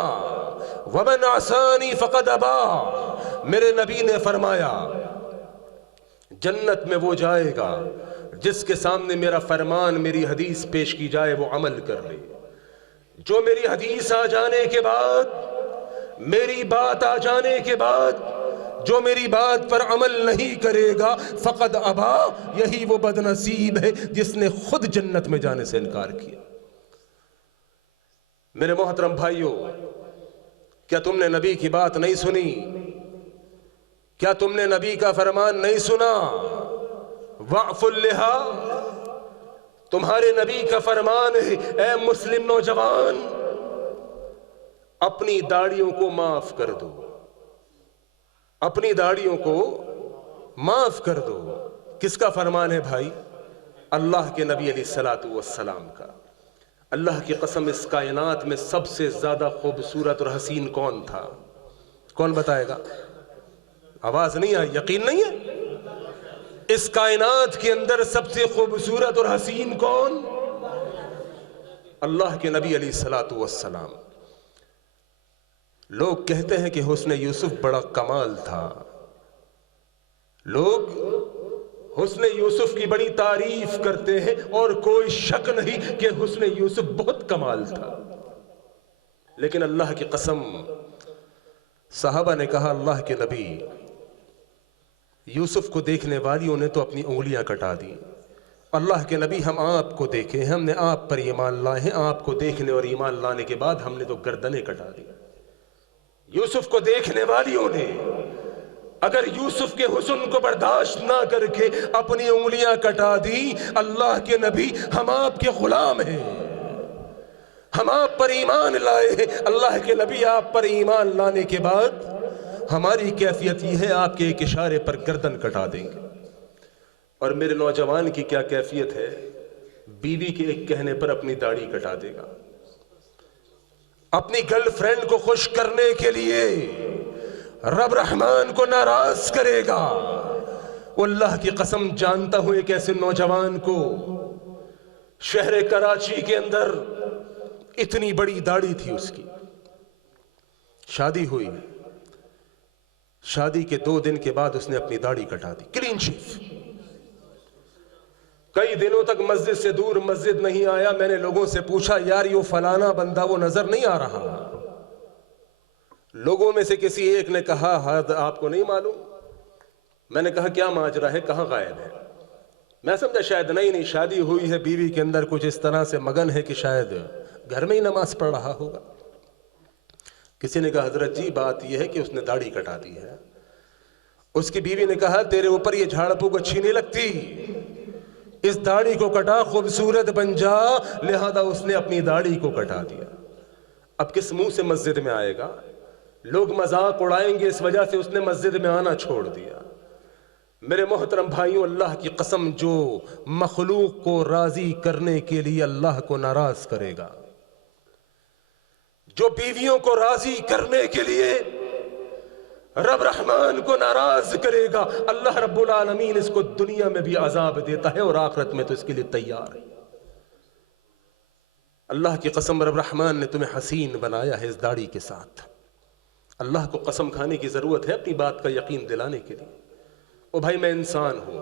ومن عصانی فقد ابا۔ میرے نبی نے فرمایا جنت میں وہ جائے گا جس کے سامنے میرا فرمان، میری حدیث پیش کی جائے وہ عمل کر لے۔ جو میری حدیث آ جانے کے بعد، میری بات آ جانے کے بعد جو میری بات پر عمل نہیں کرے گا فقد ابا، یہی وہ بدنصیب ہے جس نے خود جنت میں جانے سے انکار کیا۔ میرے محترم بھائیوں، کیا تم نے نبی کی بات نہیں سنی؟ کیا تم نے نبی کا فرمان نہیں سنا؟ وَعْفُ اللِّحَا، تمہارے نبی کا فرمان ہے اے مسلم نوجوان، اپنی داڑھیوں کو معاف کر دو، اپنی داڑھیوں کو معاف کر دو۔ کس کا فرمان ہے بھائی؟ اللہ کے نبی علیہ السلام کا۔ اللہ کی قسم، اس کائنات میں سب سے زیادہ خوبصورت اور حسین کون تھا؟ کون بتائے گا؟ آواز نہیں آئی، یقین نہیں ہے؟ اس کائنات کے اندر سب سے خوبصورت اور حسین کون؟ اللہ کے نبی علیہ السلام۔ لوگ کہتے ہیں کہ حسن یوسف بڑا کمال تھا، لوگ حسن یوسف کی بڑی تعریف کرتے ہیں، اور کوئی شک نہیں کہ حسن یوسف بہت کمال تھا، لیکن اللہ کی قسم صحابہ نے کہا اللہ کے نبی، یوسف کو دیکھنے والیوں نے تو اپنی انگلیاں کٹا دی، اللہ کے نبی ہم آپ کو دیکھیں، ہم نے آپ پر ایمان لائے ہیں، آپ کو دیکھنے اور ایمان لانے کے بعد ہم نے تو گردنیں کٹا دی۔ یوسف کو دیکھنے والیوں نے اگر یوسف کے حسن کو برداشت نہ کر کے اپنی انگلیاں کٹا دی، اللہ کے نبی ہم آپ کے غلام ہیں، ہم آپ پر ایمان لائے ہیں، اللہ کے نبی آپ پر ایمان لانے کے بعد ہماری کیفیت یہ ہے آپ کے ایک اشارے پر گردن کٹا دیں گے۔ اور میرے نوجوان کی کیا کیفیت ہے، بیوی کے ایک کہنے پر اپنی داڑھی کٹا دے گا، اپنی گرل فرینڈ کو خوش کرنے کے لیے رب رحمان کو ناراض کرے گا۔ اللہ کی قسم جانتا ہوں ایک ایسے نوجوان کو، شہر کراچی کے اندر اتنی بڑی داڑھی تھی اس کی، شادی ہوئی، شادی کے 2 دن کے بعد اس نے اپنی داڑھی کٹا دی، کلین شیف۔ کئی دنوں تک مسجد سے دور مسجد نہیں آیا۔ میں نے لوگوں سے پوچھا یار یہ فلانا بندہ وہ نظر نہیں آ رہا؟ لوگوں میں سے کسی ایک نے کہا آپ کو نہیں معلوم؟ میں نے کہا کیا ماجرا ہے، کہاں غائب ہے؟ میں سمجھا شاید نہیں شادی ہوئی ہے، بیوی کے اندر کچھ اس طرح سے مگن ہے کہ شاید گھر میں ہی نماز پڑھ رہا ہوگا۔ کسی نے کہا حضرت جی بات یہ ہے کہ اس نے داڑھی کٹا دی ہے۔ اس کی بیوی نے کہا تیرے اوپر یہ جھاڑ پھونک اچھی نہیں لگتی، اس داڑھی کو کٹا، خوبصورت بن جا، لہذا اس نے اپنی داڑھی کو کٹا دیا۔ اب کس منہ سے مسجد میں آئے گا؟ لوگ مذاق اڑائیں گے، اس وجہ سے اس نے مسجد میں آنا چھوڑ دیا۔ میرے محترم بھائیوں، اللہ کی قسم جو مخلوق کو راضی کرنے کے لیے اللہ کو ناراض کرے گا، جو بیویوں کو راضی کرنے کے لیے رب رحمان کو ناراض کرے گا، اللہ رب العالمین اس کو دنیا میں بھی عذاب دیتا ہے اور آخرت میں تو اس کے لیے تیار ہے۔ اللہ کی قسم رب رحمان نے تمہیں حسین بنایا ہے اس داڑھی کے ساتھ۔ اللہ کو قسم کھانے کی ضرورت ہے اپنی بات کا یقین دلانے کے لیے۔ او بھائی میں انسان ہوں،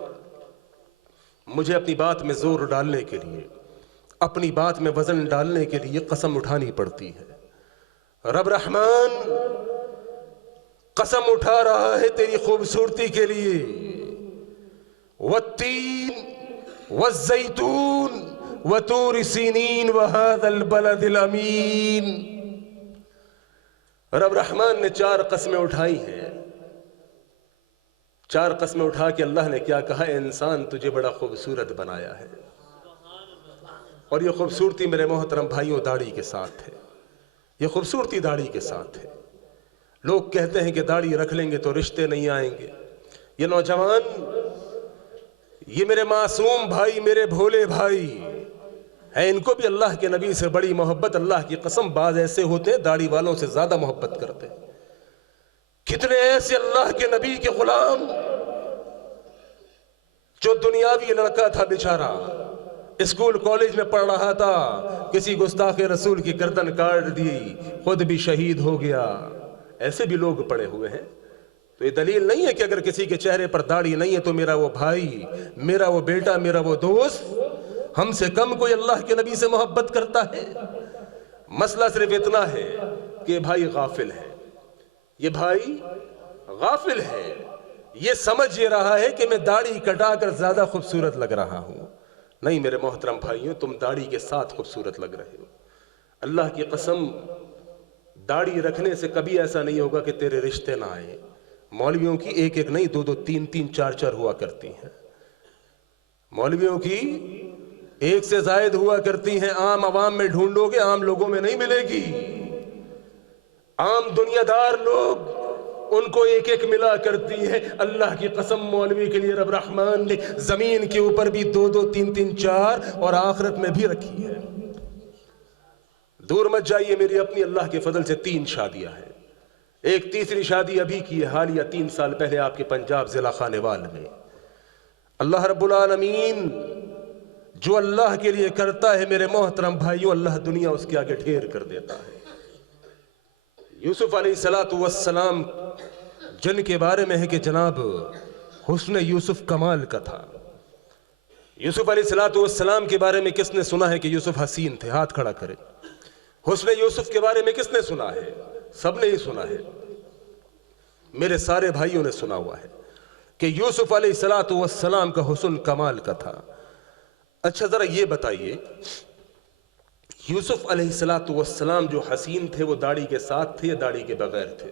مجھے اپنی بات میں زور ڈالنے کے لیے، اپنی بات میں وزن ڈالنے کے لیے قسم اٹھانی پڑتی ہے۔ رب رحمان قسم اٹھا رہا ہے تیری خوبصورتی کے لیے، والتین والزیتون وطور سینین وہذا البلد الامین۔ رب رحمان نے 4 قسمیں اٹھائی ہیں۔ 4 قسمیں اٹھا کے اللہ نے کیا کہا؟ انسان تجھے بڑا خوبصورت بنایا ہے، اور یہ خوبصورتی میرے محترم بھائیوں داڑھی کے ساتھ ہے، یہ خوبصورتی داڑھی کے ساتھ ہے۔ لوگ کہتے ہیں کہ داڑھی رکھ لیں گے تو رشتے نہیں آئیں گے۔ یہ نوجوان، یہ میرے معصوم بھائی، میرے بھولے بھائی ہیں، ان کو بھی اللہ کے نبی سے بڑی محبت، اللہ کی قسم بعض ایسے ہوتے ہیں داڑھی والوں سے زیادہ محبت کرتے ہیں۔ کتنے ایسے اللہ کے نبی کے غلام، جو دنیاوی لڑکا تھا بیچارہ، اسکول کالج میں پڑھ رہا تھا، کسی گستاخ رسول کی گردن کاٹ دی، خود بھی شہید ہو گیا۔ ایسے بھی لوگ پڑے ہوئے ہیں۔ تو یہ دلیل نہیں ہے کہ اگر کسی کے چہرے پر داڑھی نہیں ہے تو میرا وہ بھائی، میرا وہ بیٹا، میرا وہ دوست ہم سے کم کوئی اللہ کے نبی سے محبت کرتا ہے۔ مسئلہ صرف اتنا ہے کہ یہ بھائی غافل ہے، یہ بھائی غافل ہے، یہ سمجھ یہ رہا ہے کہ میں داڑھی کٹا کر زیادہ خوبصورت لگ رہا ہوں۔ نہیں میرے محترم بھائیوں، تم داڑھی کے ساتھ خوبصورت لگ رہے ہو۔ اللہ کی قسم داڑھی رکھنے سے کبھی ایسا نہیں ہوگا کہ تیرے رشتے نہ آئیں۔ مولویوں کی 1 نہیں 2 3 4 ہوا کرتی ہیں، مولویوں کی 1 سے زائد ہوا کرتی ہیں۔ عام عوام میں ڈھونڈو گے، عام لوگوں میں نہیں ملے گی۔ عام دنیا دار لوگ، ان کو 1 ملا کرتی ہے۔ اللہ کی قسم مولوی کے لیے رب رحمان نے زمین کے اوپر بھی 2 3 4 اور آخرت میں بھی رکھی ہے۔ دور مت جائیے، میری اپنی اللہ کے فضل سے 3 شادیاں ہیں۔ ایک تیسری شادی ابھی کی ہے، حالیہ 3 سال پہلے آپ کے پنجاب ضلع خانیوال میں۔ اللہ رب العالمین جو اللہ کے لیے کرتا ہے میرے محترم بھائیوں، اللہ دنیا اس کے آگے ڈھیر کر دیتا ہے۔ یوسف علیہ السلام جن کے بارے میں ہے کہ جناب حسن یوسف کمال کا تھا۔ یوسف علیہ السلام کے بارے میں کس نے سنا ہے کہ یوسف حسین تھے؟ ہاتھ کھڑا کرے۔ حسن یوسف کے بارے میں کس نے سنا ہے؟ سب نے ہی سنا ہے، میرے سارے بھائیوں نے سنا ہوا ہے کہ یوسف علیہ السلام کا حسن کمال کا تھا۔ اچھا ذرا یہ بتائیے، یوسف علیہ السلام جو حسین تھے وہ داڑھی کے ساتھ تھے یا داڑھی کے بغیر تھے؟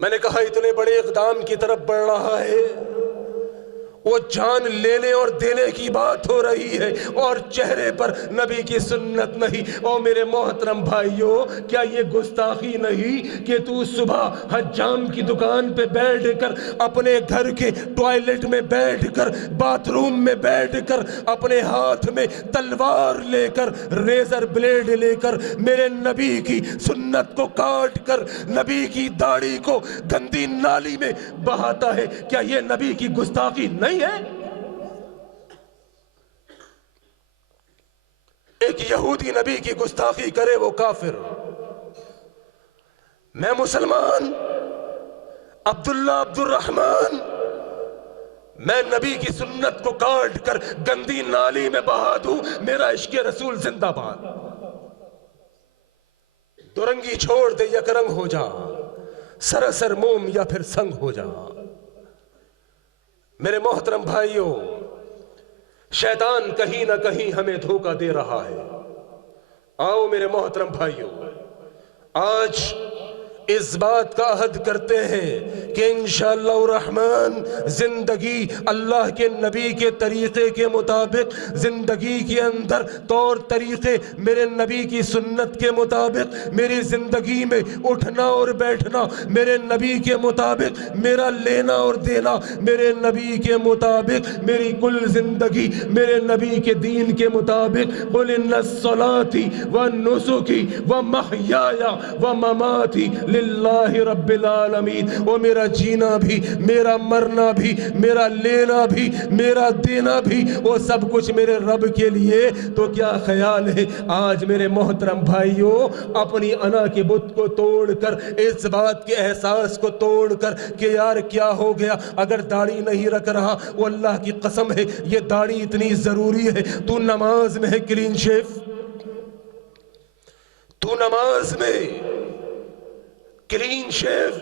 میں نے کہا اتنے بڑے اقدام کی طرف بڑھ رہا ہے، وہ جان لینے اور دینے کی بات ہو رہی ہے اور چہرے پر نبی کی سنت نہیں۔ او میرے محترم بھائیوں، کیا یہ گستاخی نہیں کہ تو صبح حجام کی دکان پہ بیٹھ کر، اپنے گھر کے ٹوائلٹ میں بیٹھ کر، باتھ روم میں بیٹھ کر، اپنے ہاتھ میں تلوار لے کر، ریزر بلیڈ لے کر میرے نبی کی سنت کو کاٹ کر نبی کی داڑھی کو گندی نالی میں بہاتا ہے؟ کیا یہ نبی کی گستاخی نہیں ہے؟ ایک یہودی نبی کی گستاخی کرے وہ کافر، میں مسلمان عبداللہ عبد الرحمن، میں نبی کی سنت کو کاٹ کر گندی نالی میں بہا دوں، میرا عشق رسول زندہ باد۔ دورنگی چھوڑ دے یک رنگ ہو جا، سراسر موم یا پھر سنگ ہو جا۔ میرے محترم بھائیوں، شیطان کہیں نہ کہیں ہمیں دھوکہ دے رہا ہے۔ آؤ میرے محترم بھائیوں، آج اس بات کا عہد کرتے ہیں کہ انشاءاللہ الرحمن زندگی اللہ کے نبی کے طریقے کے مطابق، زندگی کے اندر طور طریقے میرے نبی کی سنت کے مطابق، میری زندگی میں اٹھنا اور بیٹھنا میرے نبی کے مطابق، میرا لینا اور دینا میرے نبی کے مطابق، میری کل زندگی میرے نبی کے دین کے مطابق۔ قل ان الصلاۃ ونسکی ومحیای ومماتی للہ رب العالمین۔ وہ میرا جینا بھی، میرا مرنا بھی، میرا لینا بھی، میرا دینا بھی، وہ سب کچھ میرے رب کے لیے۔ تو کیا خیال ہے آج میرے محترم بھائیوں، اپنی انا کے بت کو توڑ کر، اس بات کے احساس کو توڑ کر کہ یار کیا ہو گیا اگر داڑھی نہیں رکھ رہا، وہ اللہ کی قسم ہے یہ داڑھی اتنی ضروری ہے۔ تو نماز میں ہے کلین شیف، تو نماز میں کلین شیف،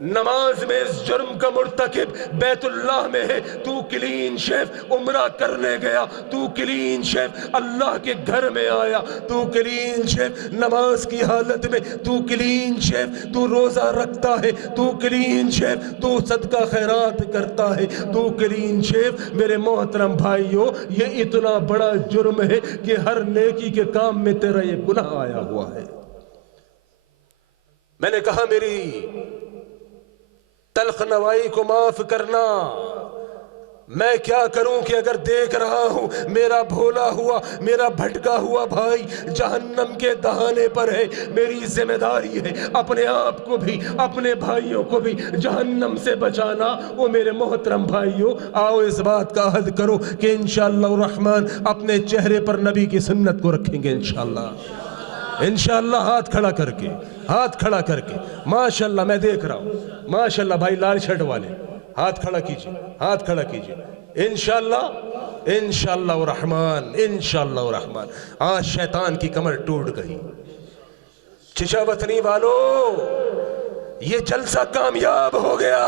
نماز میں اس جرم کا مرتکب بیت اللہ میں ہے، تو کلین شیف عمرہ کرنے گیا، تو کلین شیف اللہ کے گھر میں آیا، تو کلین شیف نماز کی حالت میں، تو کلین شیف تو روزہ رکھتا ہے، تو کلین شیف تو صدقہ خیرات کرتا ہے، تو کلین شیف۔ میرے محترم بھائیوں، یہ اتنا بڑا جرم ہے کہ ہر نیکی کے کام میں تیرا یہ گناہ آیا ہوا ہے۔ میں نے کہا میری تلخ نوائی کو معاف کرنا، میں کیا کروں کہ اگر دیکھ رہا ہوں میرا بھولا ہوا، میرا بھٹکا ہوا بھائی جہنم کے دہانے پر ہے، میری ذمہ داری ہے اپنے آپ کو بھی، اپنے بھائیوں کو بھی جہنم سے بچانا۔ وہ میرے محترم بھائیوں، آؤ اس بات کا عہد کرو کہ انشاءاللہ الرحمن اپنے چہرے پر نبی کی سنت کو رکھیں گے انشاءاللہ۔ انشاءاللہ ہاتھ کھڑا کر کے، ہاتھ کھڑا کر کے، ماشاءاللہ میں دیکھ رہا ہوں، ماشاءاللہ بھائی لال شرٹ والے ہاتھ کھڑا کیجئے، ہاتھ کھڑا کیجئے۔ انشاءاللہ انشاءاللہ الرحمن، انشاءاللہ الرحمن آج شیطان کی کمر ٹوٹ گئی۔ چچا وطنی والو، یہ جلسہ کامیاب ہو گیا۔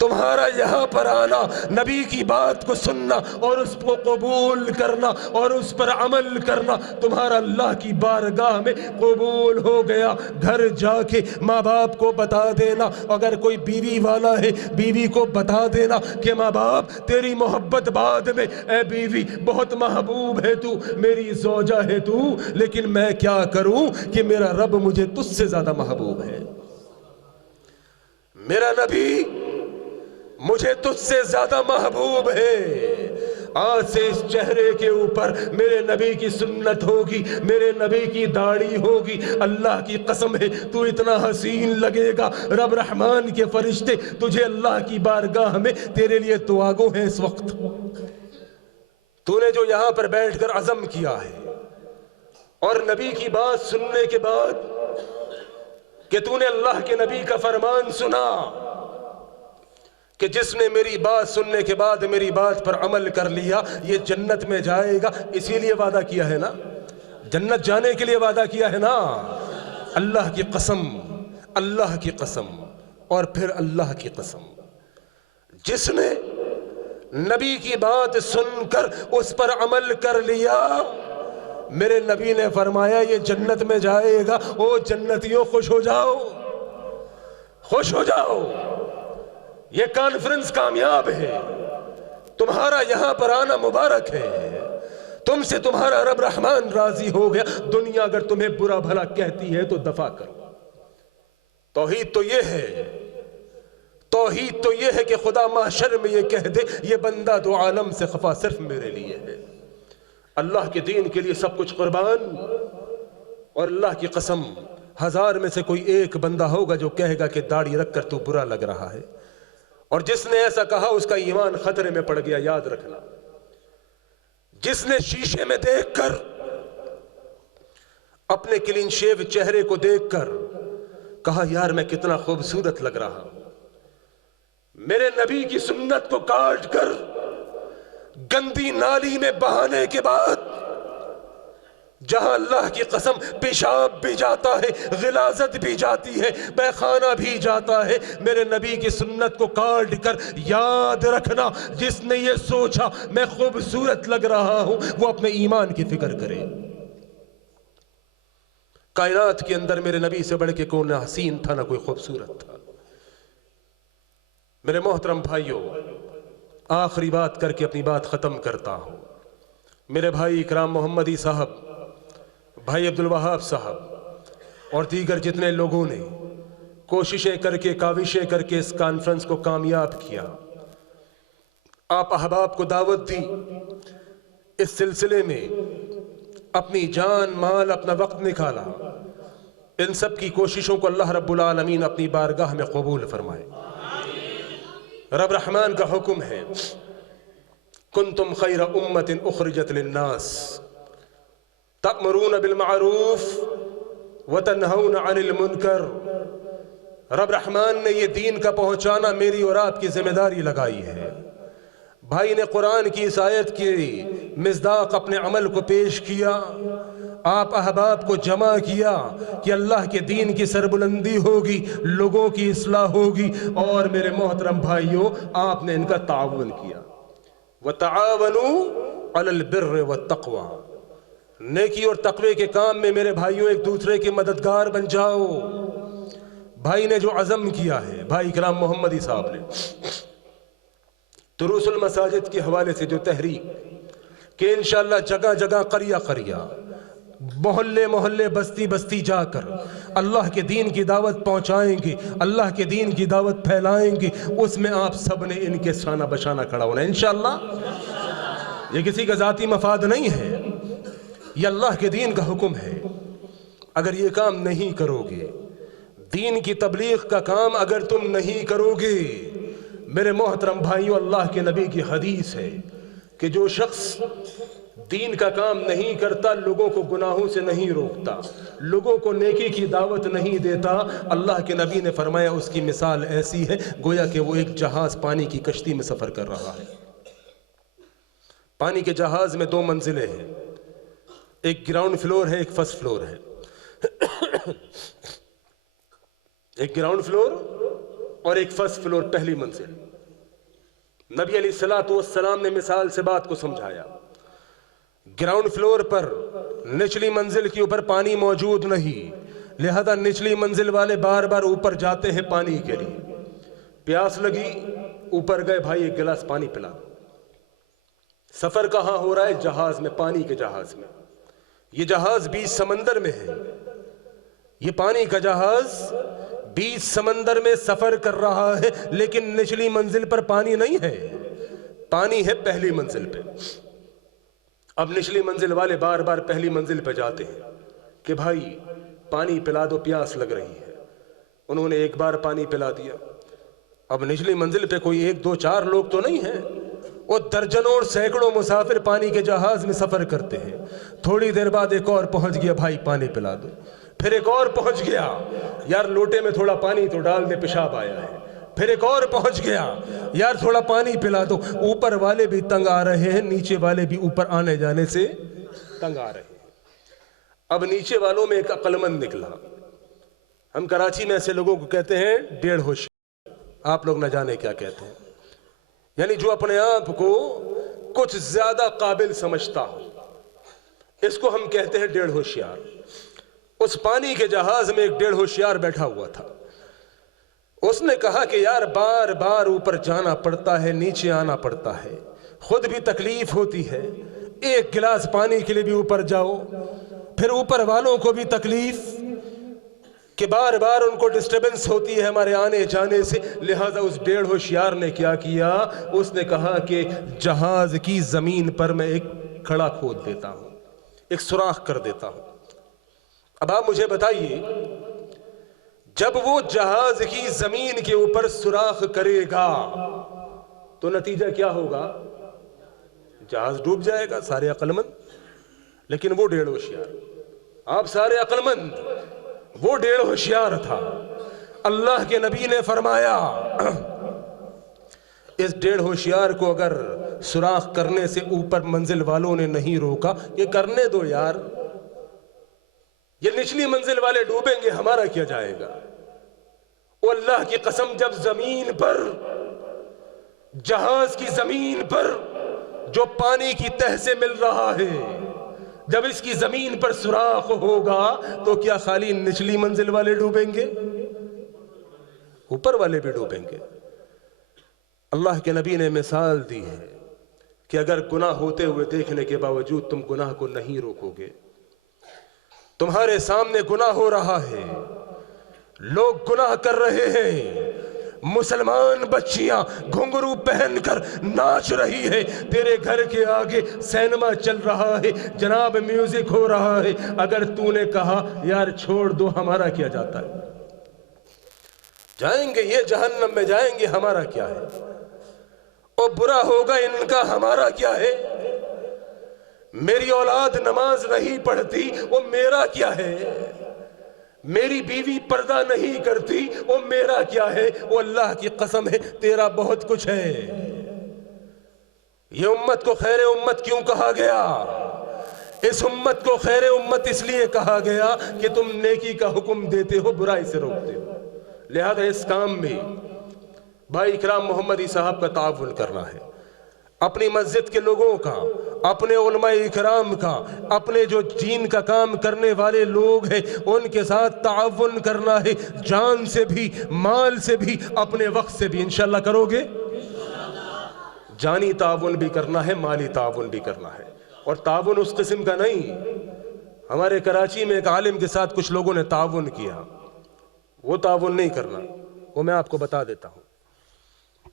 تمہارا یہاں پر آنا، نبی کی بات کو سننا اور اس کو قبول کرنا اور اس پر عمل کرنا تمہارا اللہ کی بارگاہ میں قبول ہو گیا۔ گھر جا کے ماں باپ کو بتا دینا، اگر کوئی بیوی والا ہے بیوی کو بتا دینا کہ ماں باپ تیری محبت بعد میں، اے بیوی بہت محبوب ہے تو، میری زوجہ ہے تو، لیکن میں کیا کروں کہ میرا رب مجھے تجھ سے زیادہ محبوب ہے، میرا نبی مجھے تجھ سے زیادہ محبوب ہے۔ آج سے اس چہرے کے اوپر میرے نبی کی سنت ہوگی، میرے نبی کی داڑھی ہوگی۔ اللہ کی قسم ہے تو اتنا حسین لگے گا، رب رحمان کے فرشتے تجھے اللہ کی بارگاہ میں تیرے لیے دعا گو ہیں اس وقت۔ تو نے جو یہاں پر بیٹھ کر عزم کیا ہے اور نبی کی بات سننے کے بعد کہ تو نے اللہ کے نبی کا فرمان سنا کہ جس نے میری بات سننے کے بعد میری بات پر عمل کر لیا یہ جنت میں جائے گا، اسی لیے وعدہ کیا ہے نا، جنت جانے کے لیے وعدہ کیا ہے نا۔ اللہ کی قسم، اللہ کی قسم اور پھر اللہ کی قسم، جس نے نبی کی بات سن کر اس پر عمل کر لیا، میرے نبی نے فرمایا یہ جنت میں جائے گا۔ او جنتیوں خوش ہو جاؤ، خوش ہو جاؤ، یہ کانفرنس کامیاب ہے، تمہارا یہاں پر آنا مبارک ہے، تم سے تمہارا رب رحمان راضی ہو گیا، دنیا اگر تمہیں برا بھلا کہتی ہے تو دفع کرو۔ توحید تو یہ ہے، توحید تو یہ ہے کہ خدا محشر میں یہ کہہ دے یہ بندہ تو عالم سے خفا صرف میرے لیے ہے، اللہ کے دین کے لیے سب کچھ قربان۔ اور اللہ کی قسم 1000 میں سے کوئی ایک بندہ ہوگا جو کہے گا کہ داڑھی رکھ کر تو برا لگ رہا ہے، اور جس نے ایسا کہا اس کا ایمان خطرے میں پڑ گیا۔ یاد رکھنا، جس نے شیشے میں دیکھ کر اپنے کلین شیو چہرے کو دیکھ کر کہا یار میں کتنا خوبصورت لگ رہا ہوں، میرے نبی کی سنت کو کاٹ کر گندی نالی میں بہانے کے بعد، جہاں اللہ کی قسم پیشاب بھی جاتا ہے، غلاظت بھی جاتی ہے، پیخانہ بھی جاتا ہے، میرے نبی کی سنت کو کاٹ کر، یاد رکھنا جس نے یہ سوچا میں خوبصورت لگ رہا ہوں وہ اپنے ایمان کی فکر کرے۔ کائنات کے اندر میرے نبی سے بڑھ کے کوئی نہ حسین تھا نہ کوئی خوبصورت تھا۔ میرے محترم بھائیوں، آخری بات کر کے اپنی بات ختم کرتا ہوں۔ میرے بھائی اکرام محمدی صاحب، بھائی عبدالوہاب صاحب اور دیگر جتنے لوگوں نے کوششیں کر کے کاوشیں کر کے اس کانفرنس کو کامیاب کیا، آپ احباب کو دعوت دی، اس سلسلے میں اپنی جان مال اپنا وقت نکالا، ان سب کی کوششوں کو اللہ رب العالمین اپنی بارگاہ میں قبول فرمائے۔ رب رحمان کا حکم ہے کنتم خیر امت اخرجت للناس تأمرون بالمعروف وتنہون عن المنکر۔ رب رحمان نے یہ دین کا پہنچانا میری اور آپ کی ذمہ داری لگائی ہے۔ بھائی نے قرآن کی اس آیت کی مصداق اپنے عمل کو پیش کیا، آپ احباب کو جمع کیا کہ اللہ کے دین کی سربلندی ہوگی، لوگوں کی اصلاح ہوگی، اور میرے محترم بھائیوں آپ نے ان کا تعاون کیا۔ وَتَعَاوَنُوا عَلَى الْبِرِّ وَالتَّقْوَى، نیکی اور تقوی کے کام میں میرے بھائیوں ایک دوسرے کے مددگار بن جاؤ۔ بھائی نے جو عزم کیا ہے، بھائی اکرام محمدی صاحب نے دروس المساجد کے حوالے سے جو تحریک کہ انشاءاللہ جگہ جگہ قریہ قریہ محلے محلے بستی بستی جا کر اللہ کے دین کی دعوت پہنچائیں گے، اللہ کے دین کی دعوت پھیلائیں گے، اس میں آپ سب نے ان کے شانہ بشانہ کھڑا ہونا ہے انشاءاللہ۔ یہ کسی کا ذاتی مفاد نہیں ہے، یہ اللہ کے دین کا حکم ہے۔ اگر یہ کام نہیں کرو گے، دین کی تبلیغ کا کام اگر تم نہیں کرو گے، میرے محترم بھائیوں اللہ کے نبی کی حدیث ہے کہ جو شخص دین کا کام نہیں کرتا، لوگوں کو گناہوں سے نہیں روکتا، لوگوں کو نیکی کی دعوت نہیں دیتا، اللہ کے نبی نے فرمایا اس کی مثال ایسی ہے گویا کہ وہ ایک جہاز پانی کی کشتی میں سفر کر رہا ہے۔ پانی کے جہاز میں 2 منزلیں ہیں، ایک گراؤنڈ فلور ہے، ایک فرسٹ فلور ہے، ایک گراؤنڈ فلور اور ایک فرسٹ فلور پہلی منزل۔ نبی علیہ السلام نے مثال سے بات کو سمجھایا۔ گراؤنڈ فلور پر نچلی منزل کے اوپر پانی موجود نہیں، لہذا نچلی منزل والے بار بار اوپر جاتے ہیں پانی کے لیے، پیاس لگی اوپر گئے، بھائی ایک گلاس پانی پلا۔ سفر کہاں ہو رہا ہے؟ جہاز میں، پانی کے جہاز میں۔ یہ جہاز 20 سمندر میں ہے، یہ پانی کا جہاز 20 سمندر میں سفر کر رہا ہے، لیکن نچلی منزل پر پانی نہیں ہے، پانی ہے پہلی منزل پہ۔ اب نچلی منزل والے بار بار پہلی منزل پہ جاتے ہیں کہ بھائی پانی پلا دو، پیاس لگ رہی ہے۔ انہوں نے ایک بار پانی پلا دیا۔ اب نچلی منزل پہ کوئی 1 2 4 لوگ تو نہیں ہیں، وہ درجنوں اور سینکڑوں مسافر پانی کے جہاز میں سفر کرتے ہیں۔ تھوڑی دیر بعد ایک اور پہنچ گیا، بھائی پانی پلا دو۔ پھر ایک اور پہنچ گیا، یار لوٹے میں تھوڑا پانی تو ڈال دے، پیشاب آیا ہے۔ پھر ایک اور پہنچ گیا، یار تھوڑا پانی پلا دو۔ اوپر والے بھی تنگ آ رہے ہیں، نیچے والے بھی اوپر آنے جانے سے تنگ آ رہے ہیں۔ اب نیچے والوں میں ایک عقل مند نکلا۔ ہم کراچی میں ایسے لوگوں کو کہتے ہیں 1.5 ہوشیار، آپ لوگ نہ جانے کیا کہتے ہیں، یعنی جو اپنے آپ کو کچھ زیادہ قابل سمجھتا ہو، اس کو ہم کہتے ہیں 1.5 ہوشیار۔ اس پانی کے جہاز میں ایک 1.5 ہوشیار بیٹھا ہوا تھا۔ اس نے کہا کہ یار بار بار اوپر جانا پڑتا ہے، نیچے آنا پڑتا ہے، خود بھی تکلیف ہوتی ہے، ایک گلاس پانی کے لیے بھی اوپر جاؤ، پھر اوپر والوں کو بھی تکلیف کہ بار بار ان کو ڈسٹربنس ہوتی ہے ہمارے آنے جانے سے. لہذا اس ڈیڑھ ہوشیار نے کیا کیا؟ اس نے کہا کہ جہاز کی زمین پر میں ایک کھڑا کھود دیتا ہوں، ایک سوراخ کر دیتا ہوں. اب آپ مجھے بتائیے، جب وہ جہاز کی زمین کے اوپر سوراخ کرے گا تو نتیجہ کیا ہوگا؟ جہاز ڈوب جائے گا. سارے عقل مند، لیکن وہ ڈیڑھ ہوشیار. آپ سارے عقل مند، وہ ڈیڑھ ہوشیار تھا. اللہ کے نبی نے فرمایا اس ڈیڑھ ہوشیار کو اگر سوراخ کرنے سے اوپر منزل والوں نے نہیں روکا، یہ کرنے دو یار، یہ نچلی منزل والے ڈوبیں گے، ہمارا کیا جائے گا. وہ اللہ کی قسم، جب زمین پر، جہاز کی زمین پر جو پانی کی تہ سے مل رہا ہے، جب اس کی زمین پر سوراخ ہوگا تو کیا خالی نچلی منزل والے ڈوبیں گے؟ اوپر والے بھی ڈوبیں گے. اللہ کے نبی نے مثال دی ہے کہ اگر گناہ ہوتے ہوئے دیکھنے کے باوجود تم گناہ کو نہیں روکو گے، تمہارے سامنے گناہ ہو رہا ہے، لوگ گناہ کر رہے ہیں، مسلمان بچیاں گھنگرو پہن کر ناچ رہی ہے، تیرے گھر کے آگے سینما چل رہا ہے، جناب میوزک ہو رہا ہے، اگر تو نے کہا یار چھوڑ دو، ہمارا کیا جاتا ہے؟ جائیں گے یہ جہنم میں، جائیں گے، ہمارا کیا ہے؟ اور برا ہوگا ان کا، ہمارا کیا ہے؟ میری اولاد نماز نہیں پڑھتی، وہ میرا کیا ہے؟ میری بیوی پردہ نہیں کرتی، وہ میرا کیا ہے؟ وہ اللہ کی قسم ہے تیرا بہت کچھ ہے. یہ امت کو خیر امت کیوں کہا گیا؟ اس امت کو خیر امت اس لیے کہا گیا کہ تم نیکی کا حکم دیتے ہو، برائی سے روکتے ہو. لہذا اس کام میں بھائی اکرام محمدی صاحب کا تعاون کرنا ہے، اپنی مسجد کے لوگوں کا، اپنے علماء اکرام کا، اپنے جو دین کا کام کرنے والے لوگ ہیں ان کے ساتھ تعاون کرنا ہے، جان سے بھی، مال سے بھی، اپنے وقت سے بھی. انشاءاللہ کرو گے؟ جانی تعاون بھی کرنا ہے، مالی تعاون بھی کرنا ہے. اور تعاون اس قسم کا نہیں، ہمارے کراچی میں ایک عالم کے ساتھ کچھ لوگوں نے تعاون کیا، وہ تعاون نہیں کرنا، وہ میں آپ کو بتا دیتا ہوں.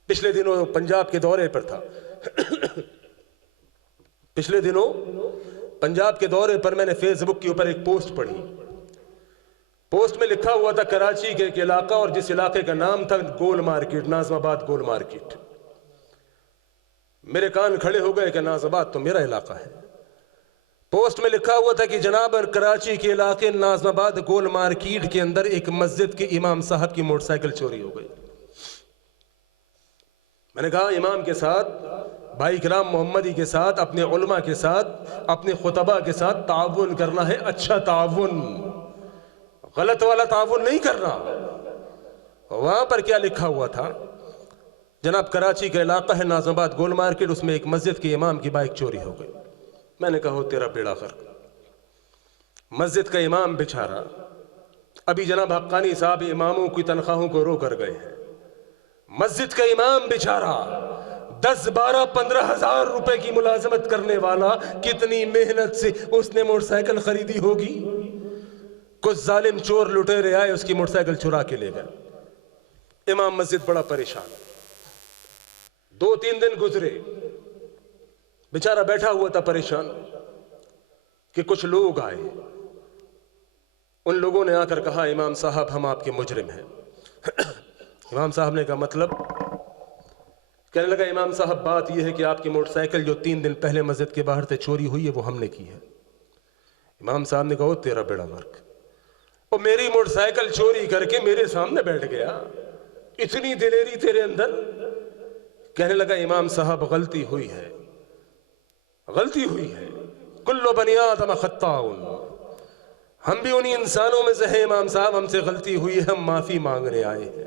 پچھلے دنوں پنجاب کے دورے پر تھا، پچھلے دنوں پنجاب کے دورے پر میں نے فیس بک کے اوپر ایک پوسٹ پڑھی. پوسٹ میں لکھا ہوا تھا کراچی کے ایک علاقہ، اور جس علاقے کا نام تھا گول مارکیٹ، ناظم آباد گول مارکیٹ. میرے کان کھڑے ہو گئے کہ ناظم آباد تو میرا علاقہ ہے. پوسٹ میں لکھا ہوا تھا کہ جناب کراچی کے علاقے ناظم آباد گول مارکیٹ کے اندر ایک مسجد کے امام صاحب کی موٹر سائیکل چوری ہو گئی. میں نے کہا امام کے ساتھ، بھائی کرام محمدی کے ساتھ، اپنے علماء کے ساتھ، اپنے خطبہ کے ساتھ تعاون کرنا ہے، اچھا تعاون، غلط والا تعاون نہیں کرنا. وہاں پر کیا لکھا ہوا تھا؟ جناب کراچی کا علاقہ ہے ناظم آباد گول مارکیٹ، اس میں ایک مسجد کے امام کی بائک چوری ہو گئی. میں نے کہا ہو تیرا بیڑا غرق. مسجد کا امام بیچارہ، ابھی جناب حقانی صاحب اماموں کی تنخواہوں کو رو کر گئے ہیں. مسجد کا امام بیچارہ 10 12 15 ہزار روپے کی ملازمت کرنے والا، کتنی محنت سے اس نے موٹر سائیکل خریدی ہوگی. کچھ ظالم چور لٹیرے آئے، اس کی موٹر سائیکل چرا کے لے گئے. امام مسجد بڑا پریشان. 2-3 دن گزرے، بیچارہ بیٹھا ہوا تھا پریشان کہ کچھ لوگ آئے. ان لوگوں نے آ کر کہا امام صاحب ہم آپ کے مجرم ہیں. امام صاحب نے کہا مطلب؟ کہنے لگا امام صاحب بات یہ ہے کہ آپ کی موٹر سائیکل جو 3 دن پہلے مسجد کے باہر سے چوری ہوئی ہے وہ ہم نے کی ہے. امام صاحب نے کہا او تیرا بیڑا غرق، اور میری موٹر سائیکل چوری کر کے میرے سامنے بیٹھ گیا، اتنی دلیری تیرے اندر. کہنے لگا امام صاحب غلطی ہوئی ہے، غلطی ہوئی ہے، کل بنی آدم خطاء، ہم بھی انہی انسانوں میں سے ہیں امام صاحب، ہم سے غلطی ہوئی ہے، ہم معافی مانگنے آئے ہیں.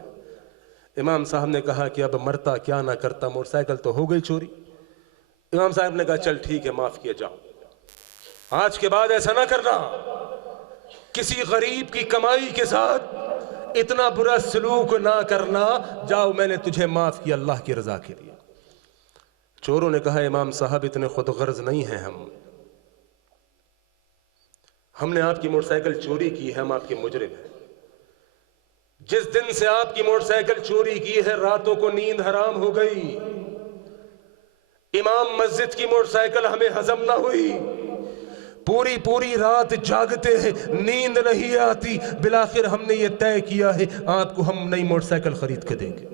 امام صاحب نے کہا کہ اب مرتا کیا نہ کرتا، موٹر سائیکل تو ہو گئی چوری. امام صاحب نے کہا چل ٹھیک ہے معاف کیا جاؤ، آج کے بعد ایسا نہ کرنا. کسی غریب کی کمائی کے ساتھ اتنا برا سلوک نہ کرنا، جاؤ میں نے تجھے معاف کیا اللہ کی رضا کے لیے۔ چوروں نے کہا امام صاحب اتنے خود غرض نہیں ہیں ہم نے آپ کی موٹر سائیکل چوری کی ہے، ہم آپ کے مجرم ہیں۔ جس دن سے آپ کی موٹر سائیکل چوری کی ہے راتوں کو نیند حرام ہو گئی، امام مسجد کی موٹر سائیکل ہمیں ہضم نہ ہوئی، پوری رات جاگتے ہیں، نیند نہیں آتی، بالآخر ہم نے یہ طے کیا ہے آپ کو ہم نئی موٹر سائیکل خرید کے دیں گے۔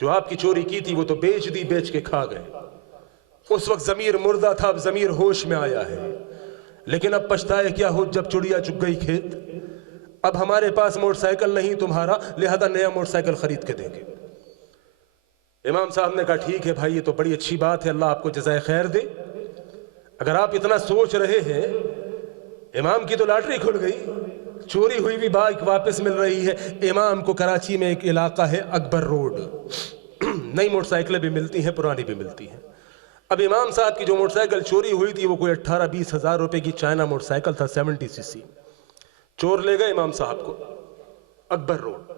جو آپ کی چوری کی تھی وہ تو بیچ دی، بیچ کے کھا گئے۔ اس وقت ضمیر مردہ تھا، اب ضمیر ہوش میں آیا ہے، لیکن اب پچھتائے کیا ہو جب چڑیا چگ گئی کھیت۔ اب ہمارے پاس موٹر سائیکل نہیں تمہارا، لہذا نیا موٹر سائیکل خرید کے دیں گے۔ امام صاحب نے کہا ٹھیک ہے بھائی، یہ تو بڑی اچھی بات ہے، اللہ آپ کو جزائے خیر دے۔ اگر آپ اتنا سوچ رہے ہیں، امام کی تو لاٹری کھل گئی، چوری ہوئی بھی بائک واپس مل رہی ہے۔ امام کو کراچی میں ایک علاقہ ہے اکبر روڈ، نئی موٹر سائیکلیں بھی ملتی ہیں، پرانی بھی ملتی ہیں۔ اب امام صاحب کی جو موٹر سائیکل چوری ہوئی تھی وہ کوئی 18-20 ہزار روپے کی چائنا موٹر سائیکل تھا، 70 سی سی۔ چور لے گئے امام صاحب کو اکبر روڈ،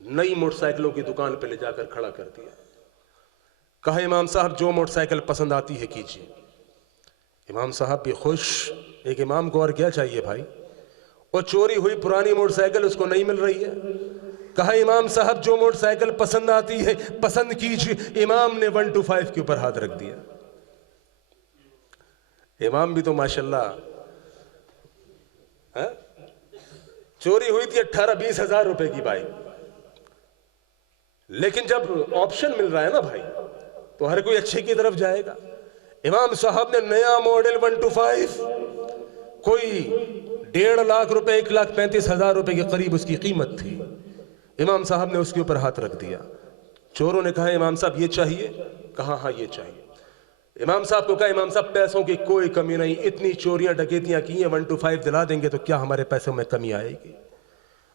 نئی موٹر سائیکلوں کی دکان پہ لے جا کر کھڑا کر دیا، کہا امام صاحب جو موٹر سائیکل پسند آتی ہے کیجیے۔ امام صاحب بھی خوش، ایک امام کو اور کیا چاہیے بھائی، وہ چوری ہوئی پرانی موٹر سائیکل اس کو نہیں مل رہی ہے، کہا امام صاحب جو موٹر سائیکل پسند آتی ہے پسند کیجیے۔ امام نے 125 کے اوپر ہاتھ رکھ دیا۔ امام بھی تو ماشاءاللہ، چوری ہوئی تھی 18-20 ہزار روپے کی بائک، لیکن جب آپشن مل رہا ہے نا بھائی تو ہر کوئی اچھے کی طرف جائے گا۔ امام صاحب نے نیا ماڈل 125، کوئی 1.5 لاکھ روپے، 1,35,000 روپے کے قریب اس کی قیمت تھی، امام صاحب نے اس کے اوپر ہاتھ رکھ دیا۔ چوروں نے کہا امام صاحب یہ چاہیے، کہا ہاں یہ چاہیے۔ امام صاحب کو کہا امام صاحب پیسوں کی کوئی کمی نہیں، اتنی چوریاں ڈکیتیاں کی ہیں، 125 دلا دیں گے تو کیا ہمارے پیسوں میں کمی آئے گی؟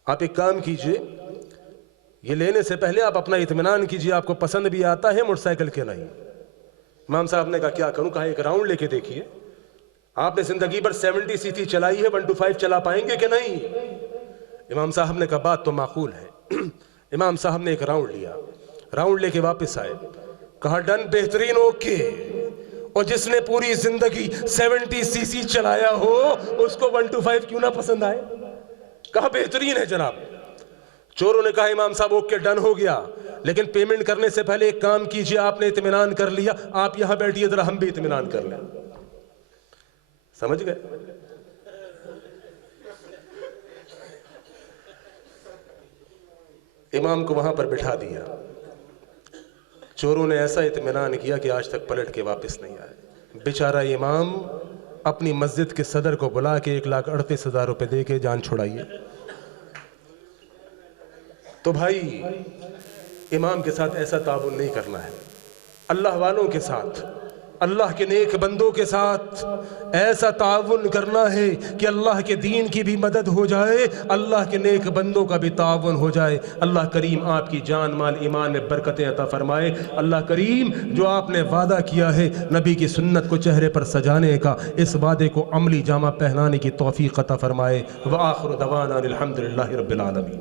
آپ ایک کام کیجئے، یہ لینے سے پہلے آپ اپنا اطمینان کیجئے آپ کو پسند بھی آتا ہے موٹر سائیکل کے نہیں۔ امام صاحب نے کہا کیا کروں؟ کہا ایک راؤنڈ لے کے دیکھیے، آپ نے زندگی بھر 70 سی سی چلائی ہے، 125 چلا پائیں گے کہ نہیں؟ امام صاحب نے کہا بات تو معقول ہے۔ امام صاحب نے ایک راؤنڈ لیا، راؤنڈ لے کے واپس آئے، کہا ڈن، بہترین، اوکے۔ اور جس نے پوری زندگی 70 سی سی چلایا ہو اس کو 125 کیوں نہ پسند آئے؟ کہا بہترین ہے جناب۔ چوروں نے کہا امام صاحب اوکے ڈن ہو گیا، لیکن پیمنٹ کرنے سے پہلے ایک کام کیجئے، آپ نے اطمینان کر لیا، آپ یہاں بیٹھیے ذرا ہم بھی اطمینان کر لیں۔ سمجھ گئے؟ امام کو وہاں پر بٹھا دیا، چوروں نے ایسا اطمینان کیا کہ آج تک پلٹ کے واپس نہیں آئے۔ بیچارہ امام اپنی مسجد کے صدر کو بلا کے 1,38,000 روپے دے کے جان چھڑائیے۔ تو بھائی امام کے ساتھ ایسا تعاون نہیں کرنا ہے، اللہ والوں کے ساتھ، اللہ کے نیک بندوں کے ساتھ ایسا تعاون کرنا ہے کہ اللہ کے دین کی بھی مدد ہو جائے، اللہ کے نیک بندوں کا بھی تعاون ہو جائے۔ اللہ کریم آپ کی جان مال ایمان میں برکتیں عطا فرمائے۔ اللہ کریم جو آپ نے وعدہ کیا ہے نبی کی سنت کو چہرے پر سجانے کا، اس وعدے کو عملی جامہ پہنانے کی توفیق عطا فرمائے۔ وآخر دعوانا الحمدللہ رب العالمین۔